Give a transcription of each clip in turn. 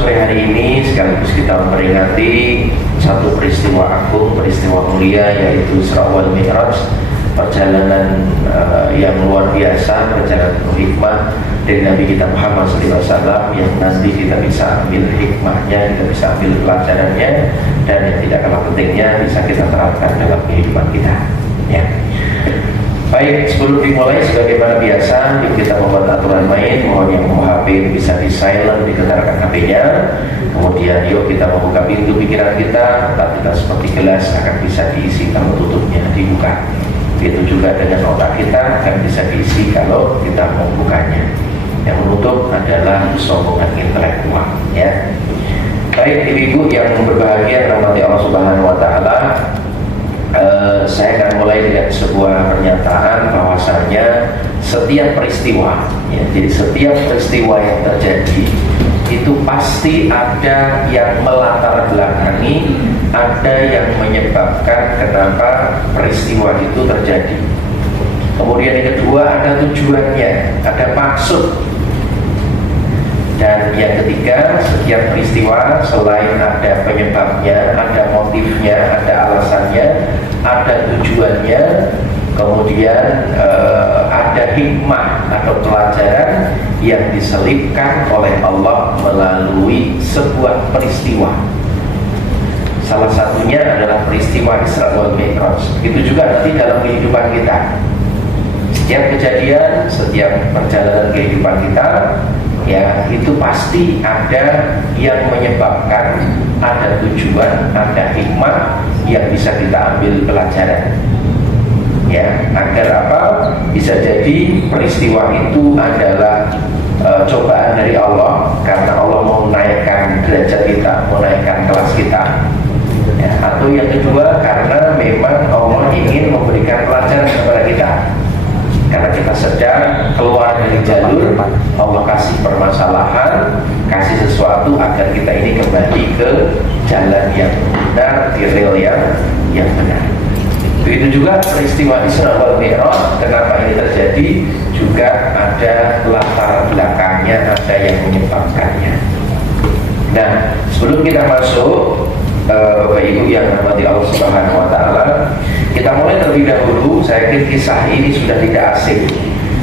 sore hari ini sekaligus kita memperingati satu peristiwa agung, peristiwa mulia, yaitu Isra wal Mi'raj, perjalanan yang luar biasa, perjalanan hikmah dari Nabi kita Muhammad SAW, yang nanti kita bisa ambil hikmahnya, kita bisa ambil pelajarannya, dan yang tidak kalah pentingnya bisa kita terapkan dalam kehidupan kita. Ya. Baik, sebelum dimulai sebagaimana biasa kita membuat aturan main. Mohon yang mau HP bisa di silent, diketarkan HP-nya. Kemudian yuk kita membuka pintu pikiran kita. Otak kita seperti gelas akan bisa diisi kalau tutupnya dibuka. Begitu juga dengan otak kita akan bisa diisi kalau kita membukanya. Yang menutup adalah sombongan intelektual, ya. Baik, ibu-ibu yang berbahagia rahmati Allah Subhanahu wa taala, saya akan mulai dengan sebuah pernyataan bahwasanya setiap peristiwa, ya, jadi setiap peristiwa yang terjadi itu pasti ada yang melatar belakangi, ada yang menyebabkan kenapa peristiwa itu terjadi. Kemudian yang kedua, ada tujuannya, ada maksud. Dan yang ketiga, setiap peristiwa selain ada penyebabnya, ada motifnya, ada alasannya, ada tujuannya, kemudian ada hikmah atau pelajaran yang diselipkan oleh Allah melalui sebuah peristiwa. Salah satunya adalah peristiwa Isra wal Mi'raj. Itu juga nanti dalam kehidupan kita. Setiap kejadian, setiap perjalanan kehidupan kita, ya, itu pasti ada yang menyebabkan, ada tujuan, ada hikmah yang bisa kita ambil pelajaran, ya, agar apa? Bisa jadi peristiwa itu adalah cobaan dari Allah, karena Allah mau menaikkan derajat kita, mau menaikkan kelas kita, ya. Atau yang kedua, karena memang Allah ingin memberikan pelajaran kepada kita, karena kita sedang keluar dari jalur, Allah kasih permasalahan, kasih sesuatu agar kita ini kembali ke jalan yang benar, di rel yang benar. Begitu juga peristiwa Isra wal Mi'raj, kenapa ini terjadi, juga ada latar belakangnya, ada yang menyebabkannya. Nah, sebelum kita masuk, Bapak Ibu yang rahmati Allah Subhanahu wa taala, kita mulai terlebih dahulu. Saya yakin kisah ini sudah tidak asing,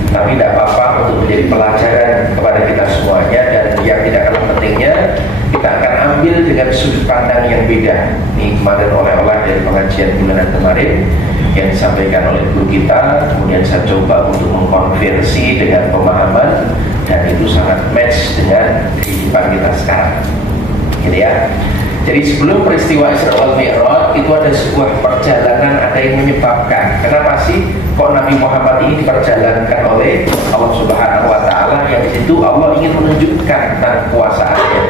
tapi tidak apa-apa untuk menjadi pelajaran kepada kita semuanya. Dan yang tidak kalah pentingnya, kita akan ambil dengan sudut pandang yang beda. Ini kemarin oleh-oleh dari pengajian bulanan kemarin yang disampaikan oleh guru kita, kemudian saya coba untuk mengkonversi dengan pemahaman, dan itu sangat match dengan kehidupan kita sekarang, gitu ya. Jadi sebelum peristiwa Isra wal Mi'raj itu ada sebuah perjalanan, ada yang menyebabkan. Kenapa sih kok Nabi Muhammad ini diperjalankan oleh Allah Subhanahu wa taala? Yang di situ Allah ingin menunjukkan tentang kuasaannya,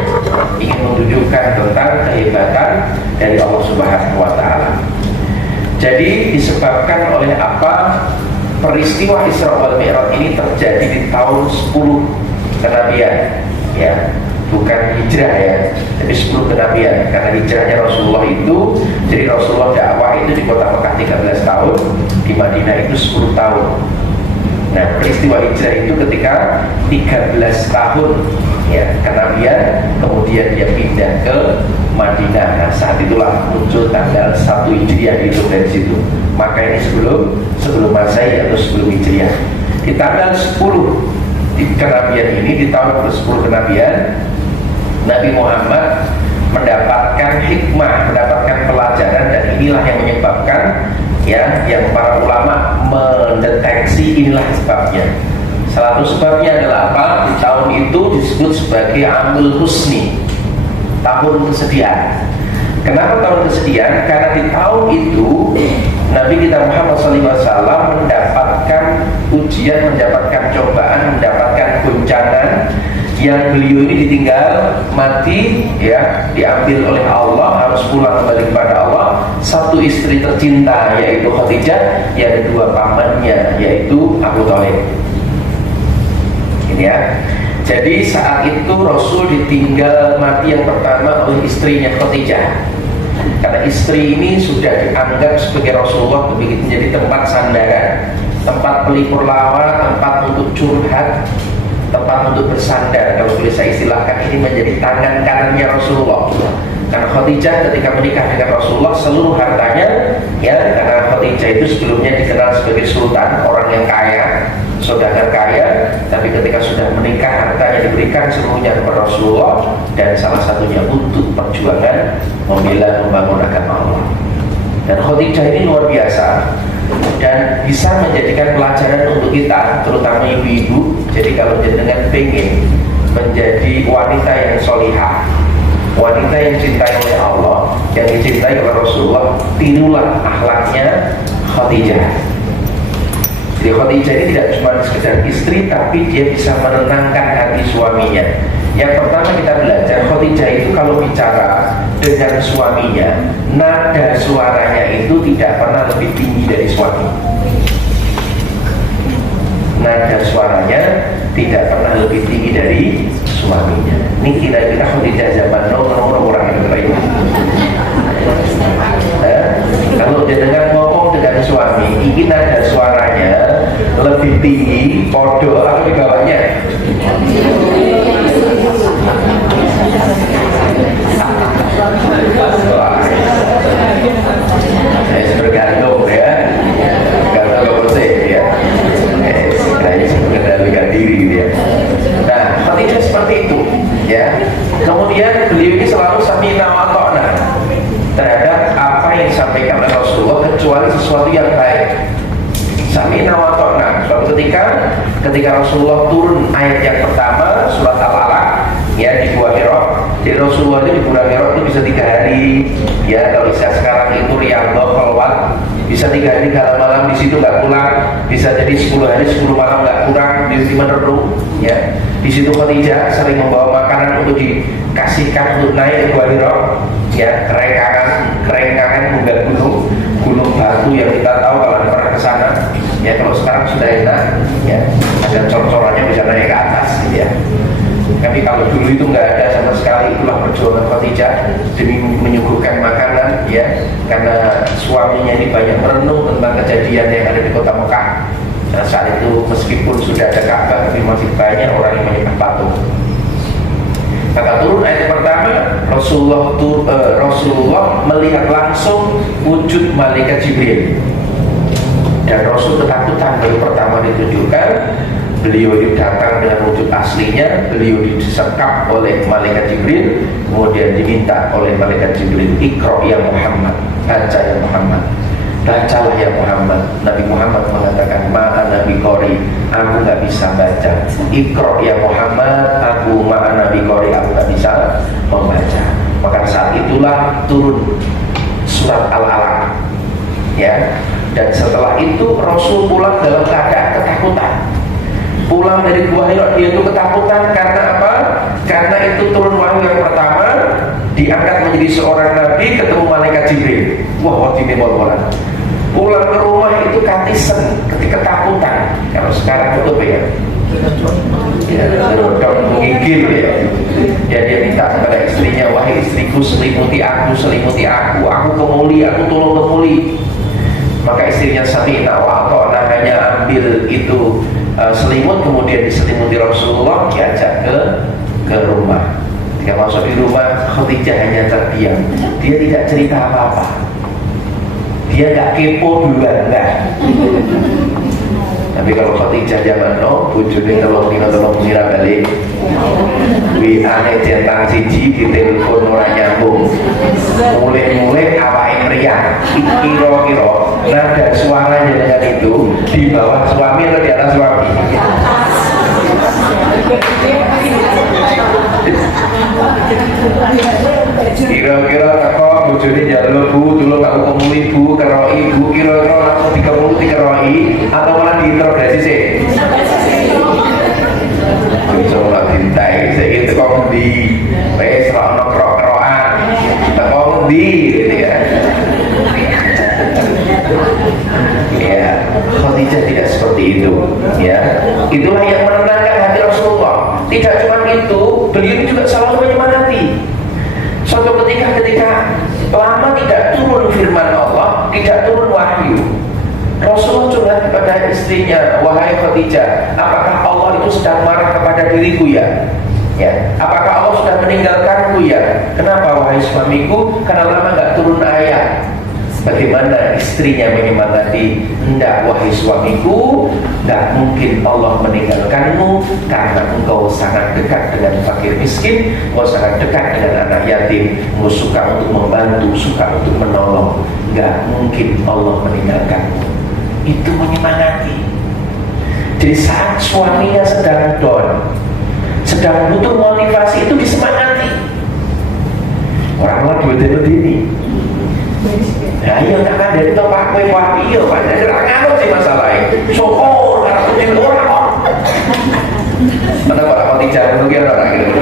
ingin menunjukkan tentang kehebatan dari Allah Subhanahu wa taala. Jadi disebabkan oleh apa? Peristiwa Isra wal Mi'raj ini terjadi di tahun 10 kenabian, ya. Bukan hijrah, ya, tapi 10 kenabian. Karena hijrahnya Rasulullah itu, jadi Rasulullah dakwah itu di kota Mekah 13 tahun, di Madinah itu 10 tahun. Nah, peristiwa hijrah itu ketika 13 tahun, ya, kenabian, kemudian dia pindah ke Madinah. Nah, saat itulah muncul tanggal 1 Hijriah itu dari situ. Maka ini sebelum Masehi atau sebelum Hijriah. Di tanggal 10 di kenabian ini, di tahun ke-10 kenabian, Nabi Muhammad mendapatkan hikmah, mendapatkan pelajaran, dan inilah yang menyebabkan, ya, yang para ulama mendeteksi inilah sebabnya. Salah satu sebabnya adalah apa? Di tahun itu disebut sebagai Amul Husni, tahun kesedihan. Kenapa tahun kesedihan? Karena di tahun itu Nabi kita Muhammad SAW mendapatkan ujian, mendapatkan cobaan, mendapatkan guncangan, yang beliau ini ditinggal mati, ya, diambil oleh Allah, harus pulang kembali kepada Allah. Satu istri tercinta yaitu Khadijah, yang kedua pamannya yaitu Abu Thalib. Ini, ya. Jadi saat itu Rasul ditinggal mati yang pertama oleh istrinya Khadijah. Karena istri ini sudah dianggap sebagai Rasulullah menjadi tempat sandaran, tempat pelipur lawa, tempat untuk curhat, tempat untuk bersandar. Kalau boleh saya istilahkan, ini menjadi tangan kanannya Rasulullah. Karena Khadijah ketika menikah dengan Rasulullah, seluruh hartanya, ya, karena Khadijah itu sebelumnya dikenal sebagai sultan, orang yang kaya, saudagar kaya, tapi ketika sudah menikah hartanya diberikan seluruhnya kepada Rasulullah, dan salah satunya untuk perjuangan membela membangun agama Allah. Dan Khadijah ini luar biasa dan bisa menjadikan pelajaran untuk kita, terutama ibu-ibu. Jadi kalau jenengan pengen menjadi wanita yang solihah, wanita yang dicintai oleh Allah, yang dicintai oleh Rasulullah, tirulah akhlaknya Khadijah. Jadi Khadijah ini tidak cuma sekedar istri, tapi dia bisa menenangkan hati suaminya. Yang pertama kita belajar, Khadijah itu kalau bicara dengan suaminya, nada suaranya itu tidak pernah lebih tinggi dari suami. Nada suaranya tidak pernah lebih tinggi dari suaminya. Ini kira-kira Khadijah zaman orang itu lain. Kalau jenengan ngomong dengan suami, ini nada suaranya lebih tinggi, podo atau di bawahnya? Bergantung ya, tergantung bersih ya. Saya mengendalikan diri dia. Nah, Khadijah seperti itu ya. Kemudian beliau ini selalu sami'na wa ata'na terhadap apa yang disampaikan oleh Rasulullah, kecuali sesuatu yang baik. Sami'na wa ata'na. Suatu ketika Rasulullah turun ayat yang pertama surat Al-Alaq ya di Gua Hira. Jadi Rasulullah itu di Gua Hira itu bisa 3 hari ya, kalau istilah sekarang itu riyadhah khalwat, bisa 3 hari 3 malam di situ nggak pulang, bisa jadi 10 hari 10 malam nggak pulang di merenung ya. Di situ Khadijah sering membawa makanan untuk dikasihkan untuk naik ke Gua Hira ya, kerengkangan munggah gunung batu yang kita tahu kalau ada pernah ke sana ya. Kalau sekarang sudah enak ya, ada cor-corannya bisa naik ke atas gitu ya. Tapi kalau dulu itu nggak ada sama sekali. Itulah perjuangan Khadijah demi menyuguhkan makanan ya, karena suaminya ini banyak merenung tentang kejadian yang ada di kota Mekah. Nah, saat itu meskipun sudah ada Ka'bah, tapi masih banyak orang yang menyembah patung. Maka turun ayat pertama, Rasulullah melihat langsung wujud malaikat Jibril, dan Rasul ketakutan. Baru pertama ditunjukkan, beliau datang dengan wujud aslinya, beliau disekap oleh malaikat Jibril, kemudian diminta oleh malaikat Jibril, Iqra ya Muhammad, baca ya Muhammad, bacalah ya Muhammad. Nabi Muhammad mengatakan, ma'ana biqori, aku nggak bisa baca. Iqra ya Muhammad, aku ma'ana biqori, aku nggak bisa membaca. Maka saat itulah turun surat Al-Alaq ya. Dan setelah itu Rasul pulang dalam keadaan ketakutan. Pulang dari Gua Hira dia itu ketakutan karena apa? Karena itu turun wahyu yang pertama, diangkat menjadi seorang nabi, ketemu malaikat Jibril. Wah, waktu ini bola-bola. Pulang ke rumah itu katisen, ketakutan. Kalau sekarang itu ya, menggigil ya. Dia minta kepada istrinya, wahai istriku, selimuti aku kemuli, aku tolong kemuli. Maka istrinya sami'na wa ata'na, hanya ambil itu selimut, kemudian diselimuti Rasulullah, diajak ke rumah. Ketika masuk di rumah, Khadijah hanya terdiam. Dia tidak cerita apa-apa. Dia gak kepo duluan, enggak. Tapi kalau Khadijah zaman no, bujune tolong ngira balik. WA-ne centang siji, ditelepon ora nyambung. Mulai awake meriang. Kira-kira nada suaranya dengan itu di bawah suami atau di atas suami? Kira-kira teko bojone njaluk, Bu, tulung aku kemuli Bu, keroi Bu, kira-kira langsung dikeroi atau malah diinterogasi sih? Bisa ora dintai, saiki teko ngendi? Wis ora ono krok-krokan. Teko ngendi gitu ya. Ya, Khadijah tidak seperti itu ya. Itulah yang menenangkan hati Rasulullah. Tidak cuma itu, beliau juga selalu menyemangati. Suatu ketika lama tidak turun firman Allah, tidak turun wahyu, Rasulullah curhat kepada istrinya, wahai Khadijah, apakah Allah itu itu sedang marah kepada diriku ya? Ya, apakah Allah sudah meninggalkanku ya? Kenapa wahai suamiku? Karena lama nggak turun ayat. Bagaimana istrinya menyemangati, hendak wahai suamiku, nggak mungkin Allah meninggalkanmu karena engkau sangat dekat dengan fakir miskin, engkau sangat dekat dengan anak yatim, engkau suka untuk membantu, suka untuk menolong. Nggak mungkin Allah meninggalkanmu. Itu menyemangati. Jadi saat suaminya sedang down, sedang butuh motivasi, itu disemangati. Orang dua ini. Nah iya tak ada itu pak kue pak iya pak ada nganut sih masalahnya. Syukur karena punya orang. Mana pak kalau tidak mungkin orang gitu.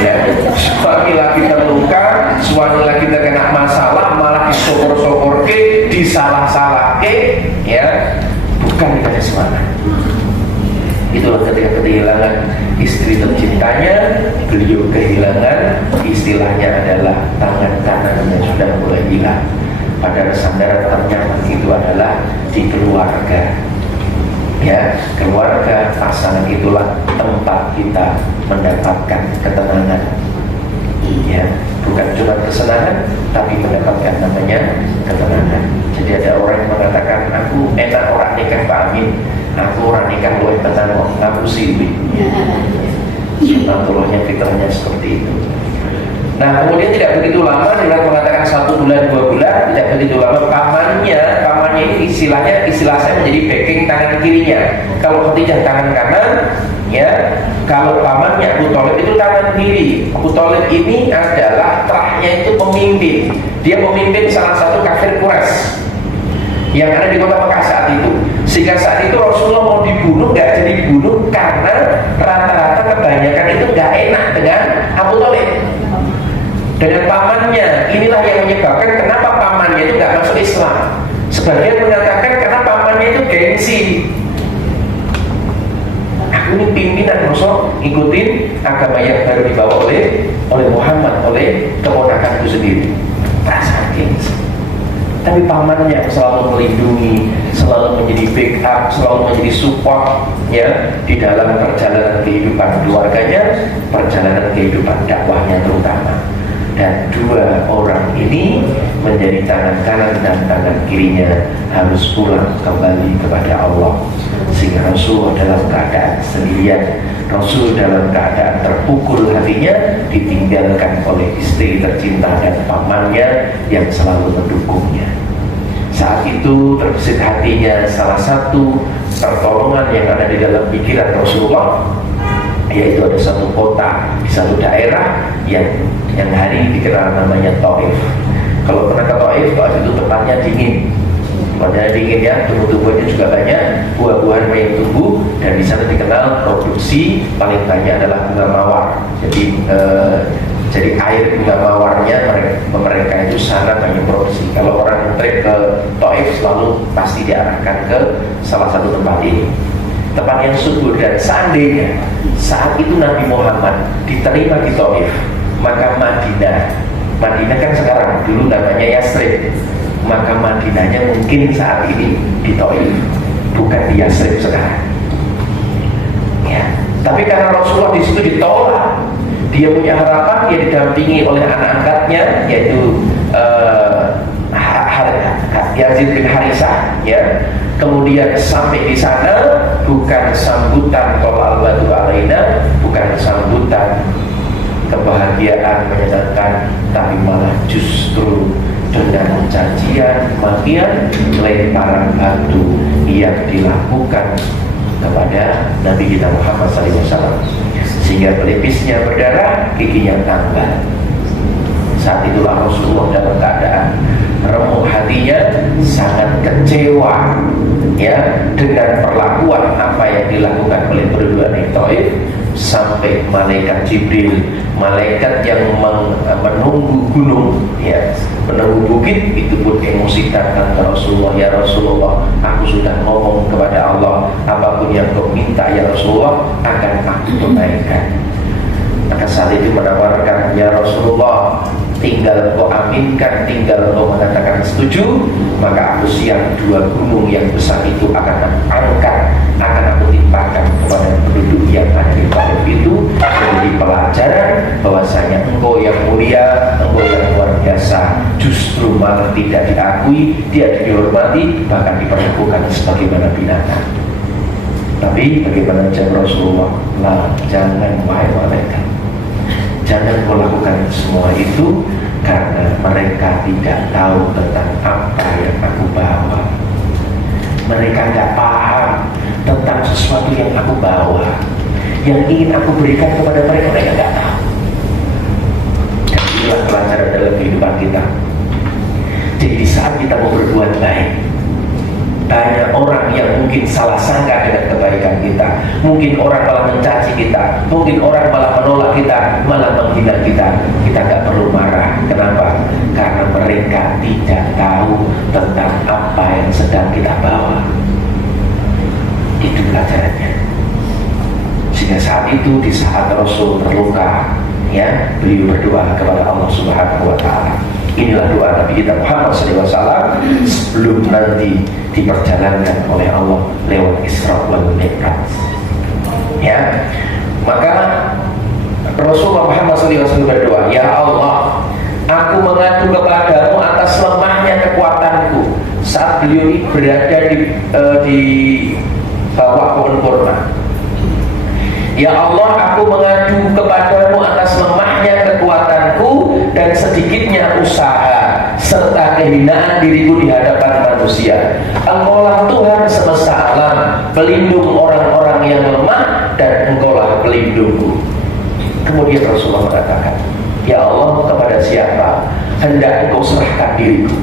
Ya, suami lagi terluka, suami lagi terkena masalah, malah disyukur-syukur ke, disalah-salah ke, ya, bukan dikasih semangat. Itulah ketika kehilangan istri tercintanya, beliau kehilangan, istilahnya adalah tangan kanannya sudah mulai hilang. Pada sandaran ternyaman itu adalah di keluarga. Ya, keluarga pasangan itulah tempat kita mendapatkan ketenangan. Iya, bukan cuma kesenangan, tapi mendapatkan namanya ketenangan. Jadi ada orang yang mengatakan, aku enak orang nikah Pak Amin, aku orang nikah boleh tenang, aku siwi. Sunatullahnya fitrahnya seperti itu. Nah kemudian tidak begitu lama, dia mengatakan 1 bulan 2 bulan, tidak begitu lama pamannya ini istilah saya menjadi backing tangan kirinya. Kalau Khadijah tangan kanan, ya, kalau pamannya Abu Thalib itu tangan kiri. Abu Thalib ini adalah terahnya itu pemimpin. Dia memimpin salah satu kafir Quraisy yang ada di kota Mekah saat itu. Sehingga saat itu Rasulullah mau dibunuh, nggak jadi dibunuh karena rata-rata kebanyakan itu nggak enak dengan Abu Thalib, dengan pamannya. Inilah yang menyebabkan kenapa pamannya itu nggak masuk Islam. Sebagian mengatakan karena pamannya itu gengsi. Aku ini pimpinan, masuk ikutin agama yang baru dibawa oleh Muhammad, oleh keponakanku sendiri. Perasaan gengsi. Tapi pamannya selalu melindungi, selalu menjadi backup, selalu menjadi support, ya, di dalam perjalanan kehidupan keluarganya, perjalanan kehidupan dakwahnya terutama. Dan dua orang ini menjadi tangan kanan dan tangan kirinya harus pulang kembali kepada Allah. Sehingga Rasul dalam keadaan sendirian, Rasul dalam keadaan terpukul hatinya, ditinggalkan oleh istri tercinta dan pamannya yang selalu mendukungnya. Saat itu terbesit hatinya salah satu pertolongan yang ada di dalam pikiran Rasulullah, yaitu ada satu kota di satu daerah yang hari ini dikenal namanya Taif. Kalau pernah ke Taif itu tempatnya dingin. Tempatnya dingin ya, tumbuh-tumbuhannya juga banyak, buah-buahan yang tumbuh, dan di sana dikenal produksi paling banyak adalah bunga mawar. Jadi air bunga mawarnya mereka itu sangat banyak produksi. Kalau orang trip ke Taif selalu pasti diarahkan ke salah satu tempat ini, tempat yang subur. Dan seandainya saat itu Nabi Muhammad diterima di Taif, maka Madinah kan sekarang, dulu namanya Yasrib, maka Madinahnya mungkin saat ini di Taif, bukan di Yasrib sekarang. Ya, tapi karena Rasulullah di situ ditolak, dia punya harapan, dia didampingi oleh anak angkatnya, yaitu Yazid bin Harisah, ya. Kemudian sampai di sana bukan sambutan tolal batu alaina, bukan sambutan kebahagiaan menyenangkan, tapi malah justru dengan cacian, makian, lemparan batu yang dilakukan kepada Nabi kita Muhammad SAW, sehingga pelipisnya berdarah, giginya tanggal. Saat itulah Rasulullah dalam keadaan remuk hatinya, sangat kecewa, ya, dengan perlakuan apa yang dilakukan oleh penduduk Taif. Sampai malaikat Jibril, malaikat yang menunggu gunung, ya, menunggu bukit, itu pun emosi datang ke Rasulullah. Ya Rasulullah, aku sudah ngomong kepada Allah, apapun yang kau minta ya Rasulullah akan aku tunaikan. Maka saat itu menawarkan, ya Rasulullah, tinggal engkau aminkan, tinggal engkau mengatakan setuju, maka aku siap 2 gunung yang besar itu akan aku angkat, akan aku timpakan kepada penduduk yang ada di Taif itu, menjadi pelajaran bahwasanya engkau yang mulia, engkau yang luar biasa, justru malah tidak diakui, tidak dihormati, bahkan diperlakukan sebagaimana binatang. Tapi bagaimana jawab Rasulullah? Lah, jangan wahai malaikat, jangan kau lakukan semua itu, karena mereka tidak tahu tentang apa yang aku bawa. Mereka tidak paham tentang sesuatu yang aku bawa, yang ingin aku berikan kepada mereka, mereka tidak tahu. Dan inilah pelajaran dalam kehidupan kita. Jadi di saat kita mau berbuat baik, banyak orang yang mungkin salah sangka dengan kebaikan kita. Mungkin orang malah mencaci kita, mungkin orang malah menolak kita, malah menghina kita. Kita gak perlu marah. Kenapa? Karena mereka tidak tahu tentang apa yang sedang kita bawa. Itu pelajarannya. Sehingga saat itu, di saat Rasul terluka, ya, beliau berdoa kepada Allah Subhanahu wa Ta'ala. Inilah doa Nabi kita Muhammad SAW sebelum nanti diperjalankan oleh Allah lewat Isra wal Mi'raj. Ya, maka Rasulullah Muhammad SAW berdoa, ya Allah, aku mengadu kepadamu atas lemahnya kekuatanku saat beliau berada di bawah pohon kurma. Ya Allah, aku mengadu kepadamu atas lemahnya kekuatanku dan sedikitnya usaha serta kehinaan diriku di hadapan manusia. Engkaulah Tuhan semesta alam, pelindung orang-orang yang lemah, dan engkaulah pelindungku. Kemudian Rasulullah mengatakan, ya Allah, kepada siapa hendak engkau serahkan diriku?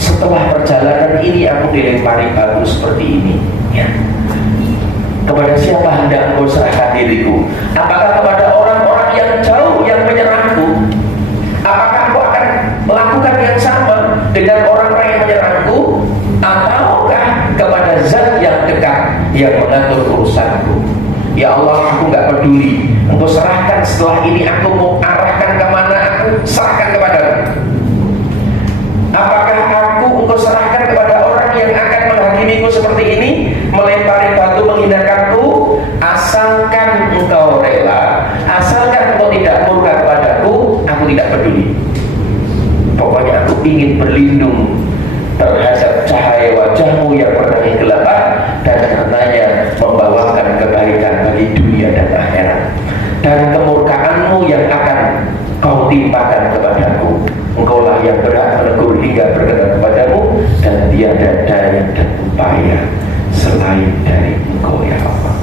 Setelah perjalanan ini aku dilempari batu seperti ini, ya. Kepada siapa hendak engkau serahkan diriku? Apakah kepada orang-orang yang jauh yang menyerangku? Apakah engkau akan melakukan yang sama dengan orang-orang yang menyerangku? Ataukah kepada zat yang dekat yang mengatur urusanku? Ya Allah, aku gak peduli. Engkau serahkan setelah ini, aku mau arahkan kemana, aku serahkan kepadamu. Apakah engkau serahkan kepada orang yang akan menghakimiku seperti ini, melempari batu menghinakanku? Asalkan engkau rela, asalkan engkau tidak murka kepadaku, aku tidak peduli. Pokoknya aku ingin berlindung terhadap cahaya wajahmu yang pernah kegelapan, dan karenanya membawakan kebaikan bagi dunia dan akhirat. Dan kemurkaanmu yang akan kau timpakan kepadaku, engkaulah yang berhak menegur hingga berkenan kepadamu, dan tiada daya dan upaya selain dari engkau ya Allah.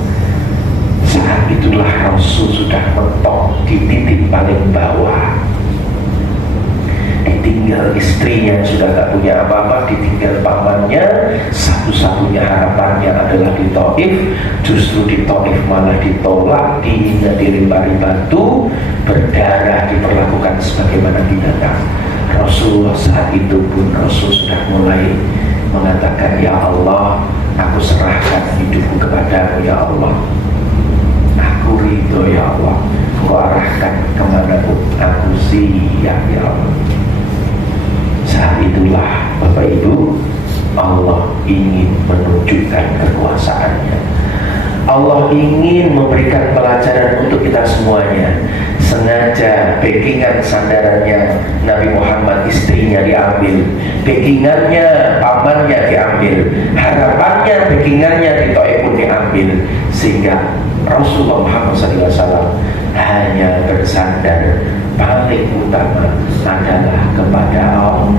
Saat itulah Rasul sudah mentok di titik paling bawah, ditinggal istrinya, sudah gak punya apa-apa, ditinggal pamannya, satu-satunya harapannya adalah di Taif. Justru di Taif malah ditolak, dihina, dilempari batu, berdarah, diperlakukan sebagaimana binatang. Rasulullah saat itu pun Rasul sudah mulai mengatakan, ya Allah, aku serahkan hidupku kepadamu ya Allah, aku ridho ya Allah, kau arahkan kemana pun aku siap ya Allah. Saat itulah Bapak Ibu, Allah ingin menunjukkan kekuasaannya. Allah ingin memberikan pelajaran untuk kita semuanya. Sengaja backingan sandarannya Nabi Muhammad, istrinya diambil, backingannya pamannya diambil, harapannya backingannya di Taif pun diambil, sehingga Rasulullah Muhammad SAW hanya bersandar paling utama adalah kepada Allah.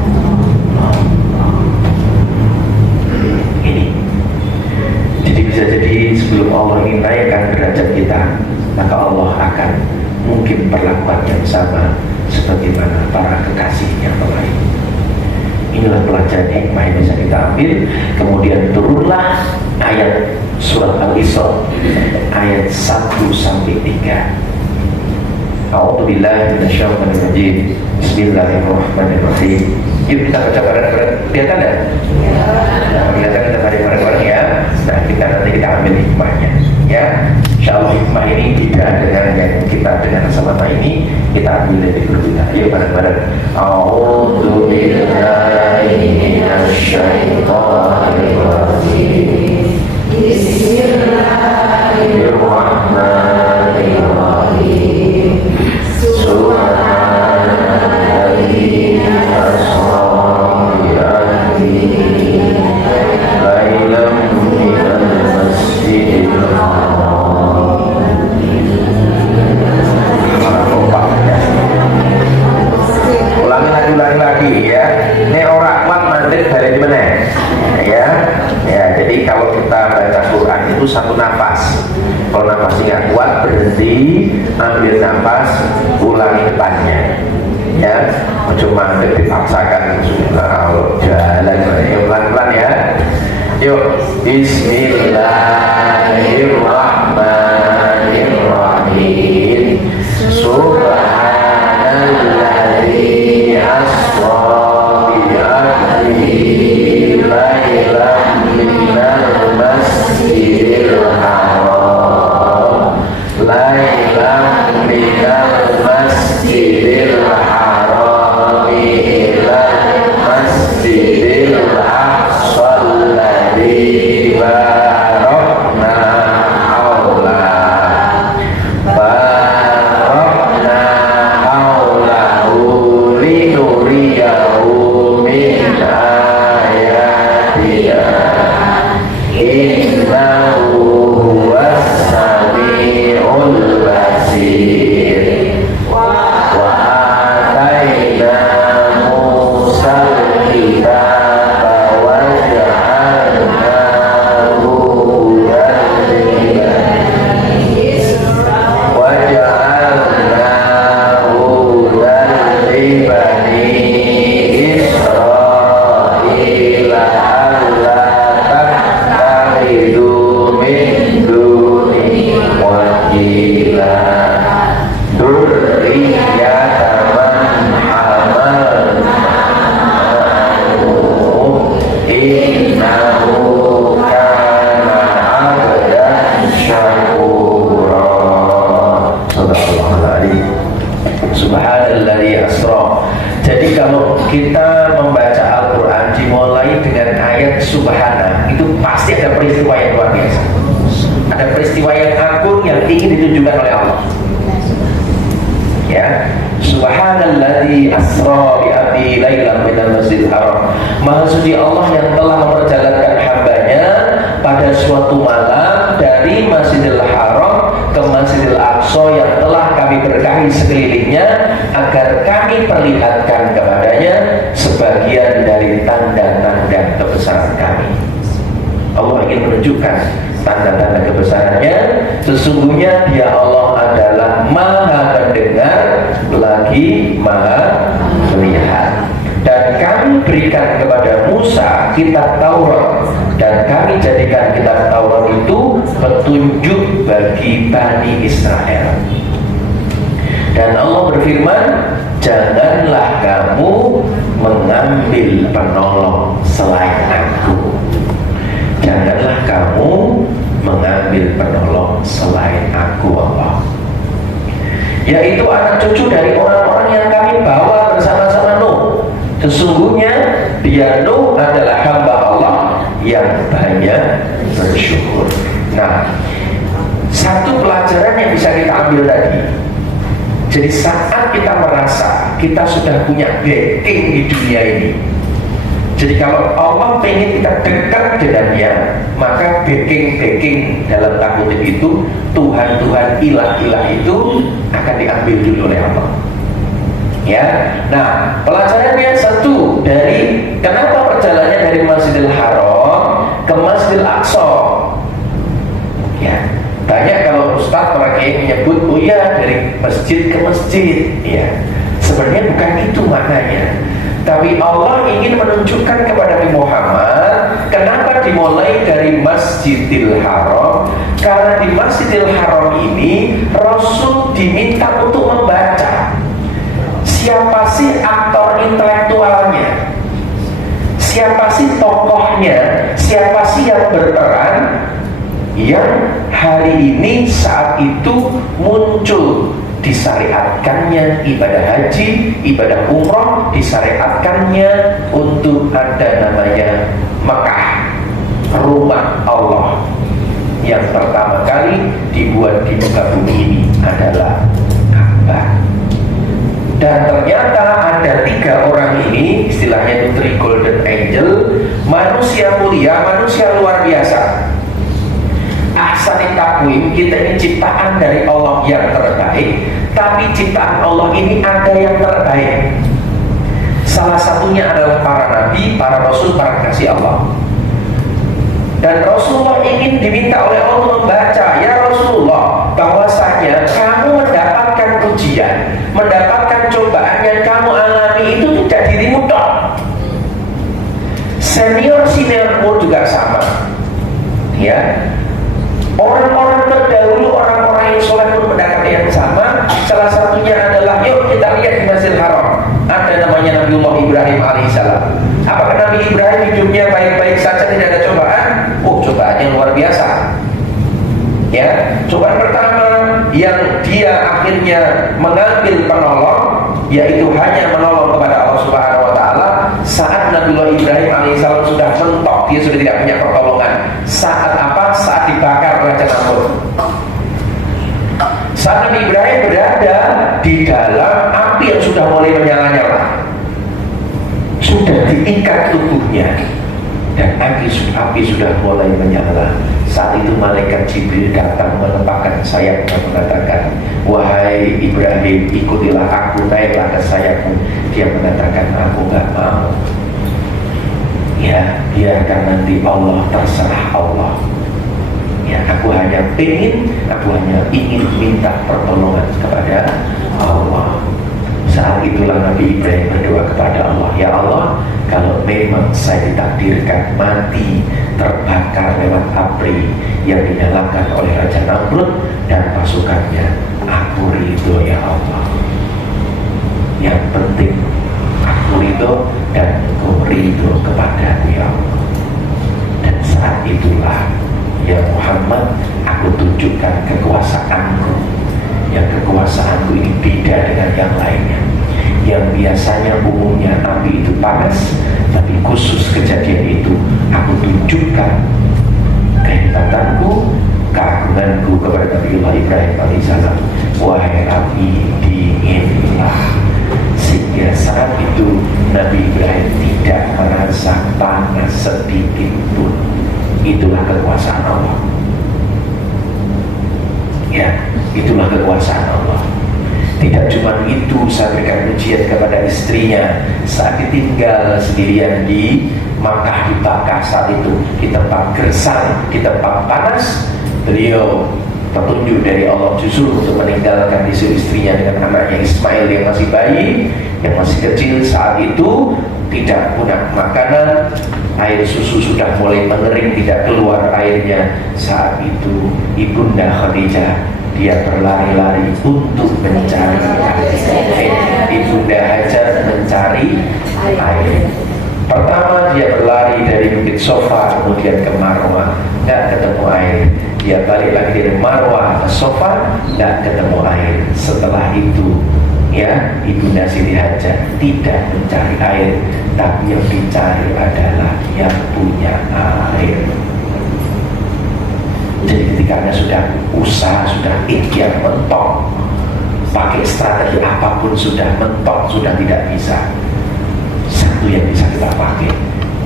Ini jadi bisa jadi sebelum Allah ingin naikkan derajat kita, maka Allah akan mungkin perlakuan yang sama sebagaimana para kekasihnya yang lain. Inilah pelajaran hikmah yang bisa kita ambil. Kemudian turunlah ayat surat Al-Isra ayat 1-3. A'udzubillahi minasyaitonir rajim. Bismillahirrahmanirrahim. Yuk kita baca bareng-bareng. Kelihatan ya? Kelihatan kita bareng-bareng ya. Nah, nanti kita ambil hikmahnya ya. Insyaallah hikmah ini tidak dengan yang kita dengar sama ini, kita ambil dari berbeda. Yuk bareng-bareng. A'udzu billahi minasy syaithanir rajim. Bismillahirrahmanirrahim. Subhanalladzi asra bi 'abdihi lailan minal masjidil haram. Ulangi lagi ya. Ini orang kuat mantik dari mana? Ya. Jadi kalau kita baca Quran itu satu nafas. Kalau nafasnya nggak kuat berhenti, ambil nafas, ulangi depannya. Ya, cuma dipaksakan kalau jalan pelan-pelan ya. Yuk, Bismillahirrahmanirrahim. Subhanalladzi asra bi 'abdihi lailan minal masjidil haram lailan minal masjidil haram ilal masjidil aqsal ladzi barakna haulah linuriyahu min ayatina innahu huwas sami'ul basir. Wa ataina Musal kitaba wa ja'alnahu hudan li bani Israila alla tattakhidhu min duni wakila dzurriyyata man hamalna innahu kana 'abdan syakura. Sadaqallahul adzim. Subhanalladzi asra. Jadi kalau kita membaca Al-Quran dimulai dengan ayat subhana, itu pasti ada peristiwa yang luar biasa. Ada peristiwa yang agung yang ingin ditunjukkan oleh Allah. Ya, subhanalladzi asra bi 'abdihi lailan minal masjidil haram. Maha suci Allah yang telah memperjalankan hambanya pada suatu malam dari Masjidil Haram ke Masjidil Aqsa yang telah kami berkahi sekelilingnya agar kami perlihatkan kepadanya sebagian dari tanda-tanda kebesaran kami. Allah ingin menunjukkan tanda-tanda kebesarannya. Sesungguhnya Dia Allah adalah Maha mendengar lagi Maha melihat. Dan kami berikan kepada Musa kitab Taurat, dan kami jadikan kitab Taurat itu petunjuk bagi Bani Israel. Dan Allah berfirman, janganlah kamu mengambil penolong selain Aku. Janganlah kamu mengambil penolong selain Aku, Allah. Yaitu anak cucu dari orang-orang yang kami bawa bersama-sama Nuh. Sesungguhnya dia Nuh adalah hamba Allah yang banyak bersyukur. Nah, satu pelajaran yang bisa kita ambil tadi. Jadi saat kita merasa kita sudah punya backing di dunia ini, jadi kalau Allah pengen kita dekat dengannya, maka backing dalam tanda kutip itu, Tuhan-Tuhan ilah-ilah itu akan diambil dulu oleh Allah. Ya, nah pelajarannya satu dari kenapa perjalanannya dari Masjidil Haram ke Masjidil Aqsa. Ya, banyak kalau Ustaz orang kiai menyebut, oh ya dari masjid ke masjid. Ya, sebenarnya bukan itu maknanya. Tapi Allah ingin menunjukkan kepada Nabi Muhammad kenapa dimulai dari Masjidil Haram. Karena di Masjidil Haram ini Rasul diminta untuk membaca siapa sih aktor intelektualnya, siapa sih tokohnya, siapa sih yang berperan yang hari ini saat itu muncul disyariatkannya ibadah haji, ibadah umroh, disyariatkannya untuk ada namanya Mekah, rumah Allah. Yang pertama kali dibuat di muka bumi ini adalah Ka'bah. Dan ternyata ada 3 orang ini, istilahnya itu 3 golden angel, manusia mulia, manusia luar biasa. Ahsanit takwim, kita ini ciptaan dari Allah yang terbaik, tapi ciptaan Allah ini ada yang terbaik. Salah satunya adalah para nabi, para rasul, para kekasih Allah. Dan Rasulullah ingin diminta oleh Allah membaca, ya Rasulullah, bahwasanya kamu mendapatkan ujian, mendapatkan cobaan yang kamu alami itu tidak dirimu dong. Senior pun juga sama. Ya, orang-orang terdahulu, orang-orang yang soleh pun mendapatkan yang sama. Salah satunya adalah, yuk kita lihat di Masjidil Haram, ada namanya Nabiullah Ibrahim alaihissalam. Apakah Nabi Ibrahim hidupnya baik-baik saja, tidak ada cobaan? Oh, cobaan yang luar biasa. Ya, cobaan pertama yang dia akhirnya mengambil penolong, yaitu hanya menolong kepada Allah Subhanahu wa taala saat Nabiullah Ibrahim alaihissalam sudah mentok, dia sudah tidak punya pertolongan. Saat apa? Saat dibakar Raja Namrud. Saat Nabi Ibrahim berada di dalam api yang sudah mulai menyala-nyala, sudah diikat tubuhnya, dan api sudah mulai menyala. Saat itu malaikat Jibril datang menempatkan sayapnya, mengatakan, wahai Ibrahim, ikutilah aku, naiklah ke sayapmu. Dia mengatakan, aku gak mau. Ya, biarkan nanti Allah, terserah Allah. Ya, aku hanya ingin minta pertolongan kepada Allah. Saat itulah Nabi Ibrahim berdoa kepada Allah, ya Allah, kalau memang saya ditakdirkan mati terbakar lewat api yang dinyalakan oleh Raja Namrud dan pasukannya, aku ridho ya Allah. Yang penting aku ridho dan engkau ridho kepadaku ya Allah. Dan saat itulah, ya Muhammad, aku tunjukkan kekuasaanku. Yang kekuasaanku ini beda dengan yang lainnya. Yang biasanya umumnya api itu panas, tapi khusus kejadian itu aku tunjukkan kehebatanku, keagunganku kepada Nabiullah Ibrahim alaihissalam. Wahai api, dinginlah. Sehingga saat itu Nabi Ibrahim tidak merasa panas sedikit pun. Itulah kekuasaan Allah. Ya, itulah kekuasaan Allah. Tidak cuma itu, saya berikan ujian kepada istrinya saat ditinggal sendirian di Makkah, di Makkah saat itu, di tempat gersang, di tempat panas. Beliau petunjuk dari Allah justru untuk meninggalkan istrinya dengan anaknya Ismail yang masih bayi, yang masih kecil saat itu, tidak punya makanan, air susu sudah mulai mengering, tidak keluar airnya. Saat itu Ibunda Khadijah, dia berlari-lari untuk mencari air. Ibunda Hajar mencari air. Pertama dia berlari dari Bukit Sofa kemudian ke Marwah, nggak ketemu air. Dia balik lagi dari Marwah ke Sofa, nggak ketemu air. Setelah itu, ya, Ibunda Siti Hajar tidak mencari air, tapi yang dicari adalah yang punya air. Jadi ketika Anda sudah usaha, sudah ikhtiar mentok, pakai strategi apapun sudah mentok, sudah tidak bisa. Satu yang bisa kita pakai,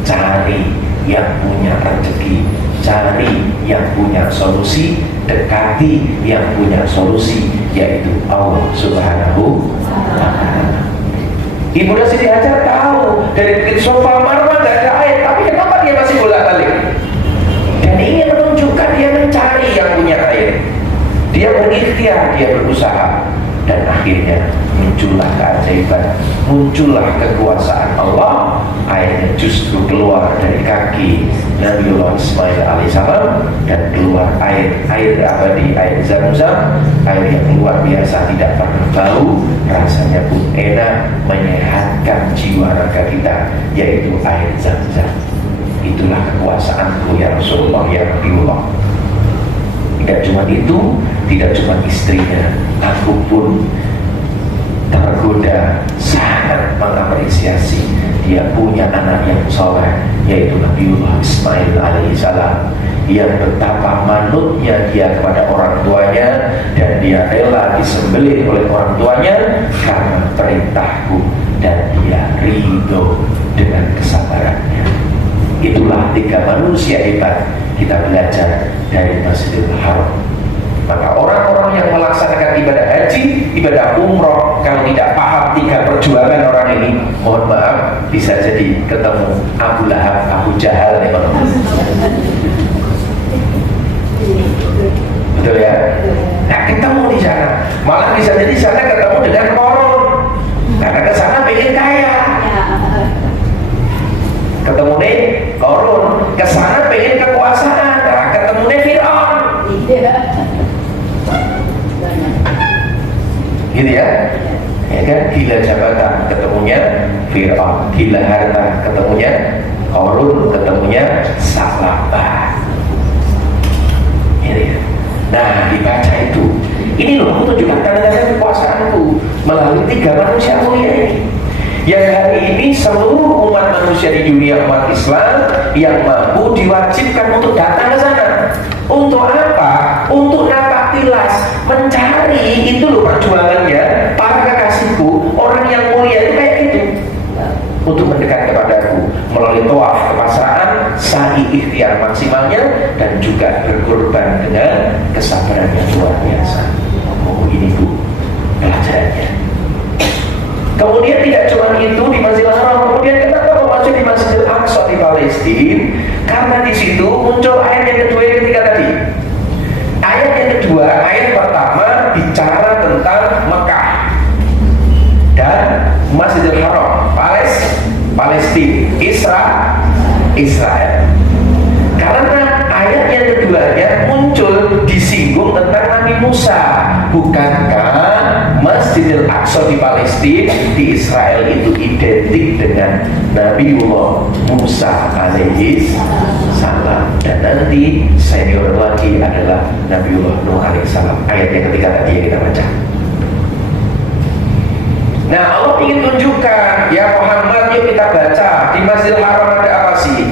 cari yang punya rezeki, cari yang punya solusi, dekati yang punya solusi, yaitu Allah Subhanahu wa ta'ala. Ibunda Siti Hajar tahu dari Bukit Sofa Marwah tidak ada air, tapi kenapa dia masih bolak-balik? Dan ingin menunjukkan dia mencari yang punya air. Dia berikhtiar, dia berusaha, dan akhirnya muncullah keajaiban, muncullah kekuasaan Allah. Airnya justru keluar dari kaki Nabiullah Ismail alaihissalam dan keluar air abadi, air Zam-Zam, air yang luar biasa, tidak pernah bau, rasanya pun enak, menyehatkan jiwa raga kita, yaitu air Zam-Zam. Itulah kekuasaanku ya Rasulullah, ya Nabiullah. Tidak cuma itu, tidak cuma istrinya, aku pun tergoda, sangat mengapresiasi dia punya anak yang soleh, yaitu Nabiullah Ismail alaihissalam, yang betapa manutnya dia kepada orang tuanya, dan dia rela disembelih oleh orang tuanya karena perintahku, dan dia ridho dengan kesabarannya. Itulah 3 manusia hebat kita belajar dari Masjidil Haram. Maka orang-orang yang melaksanakan ibadah haji, ibadah umroh, kalau tidak paham 3 perjuangan orang ini, mohon maaf, bisa jadi ketemu Abu Lahab, Abu Jahal, betul ya? Nah, ketemu di sana, malah bisa jadi di sana ketemu dengan Qarun, karena ke sana pengen kaya. Ketemu nih Qarun, ke sana pengen kekuasaan, nah, ketemu nih Fir'aun. Gitu ya? Ya kan? Gila jabatan ketemunya Fir'aun, gila harta ketemunya Qarun, ketemunya Salabah. Gitu ya? Nah, dibaca itu. Ini loh, aku tunjukkan tanda-tanda kekuasaanku melalui 3 manusia mulia ini. Yang hari ini seluruh umat manusia di dunia, umat Islam yang mampu diwajibkan untuk datang ke sana. Untuk apa? Untuk napak tilas, mencari itu loh perjuangannya. Para kekasihku, orang yang mulia itu kayak gitu. Untuk mendekat kepadaku melalui tawaf kepasrahan, sa'i ikhtiar maksimalnya, dan juga berkorban dengan kesabaran yang luar biasa. Oh, ini Bu pelajarannya. Kemudian tidak cuma itu di Masjidil Haram. Kemudian kenapa masuk di Masjidil Aqsa di Palestina? Karena di situ muncul ayat yang kedua yang ketiga tadi. Ayat yang kedua, ayat pertama bicara tentang Mekah dan Masjidil Haram, Palestina, Israel. Karena ayat yang keduanya muncul disinggung tentang Nabi Musa. Bukankah Masjidil Aqsa di Palestina, di Israel itu identik dengan Nabiullah Musa alaihi salam, dan nanti senior lagi adalah Nabiullah Nuh alaihi salam. Ayat yang ketiga tadi yang kita baca. Nah, Allah ingin tunjukkan, ya Muhammad, yuk kita baca di Masjidil Haram ada apa sih?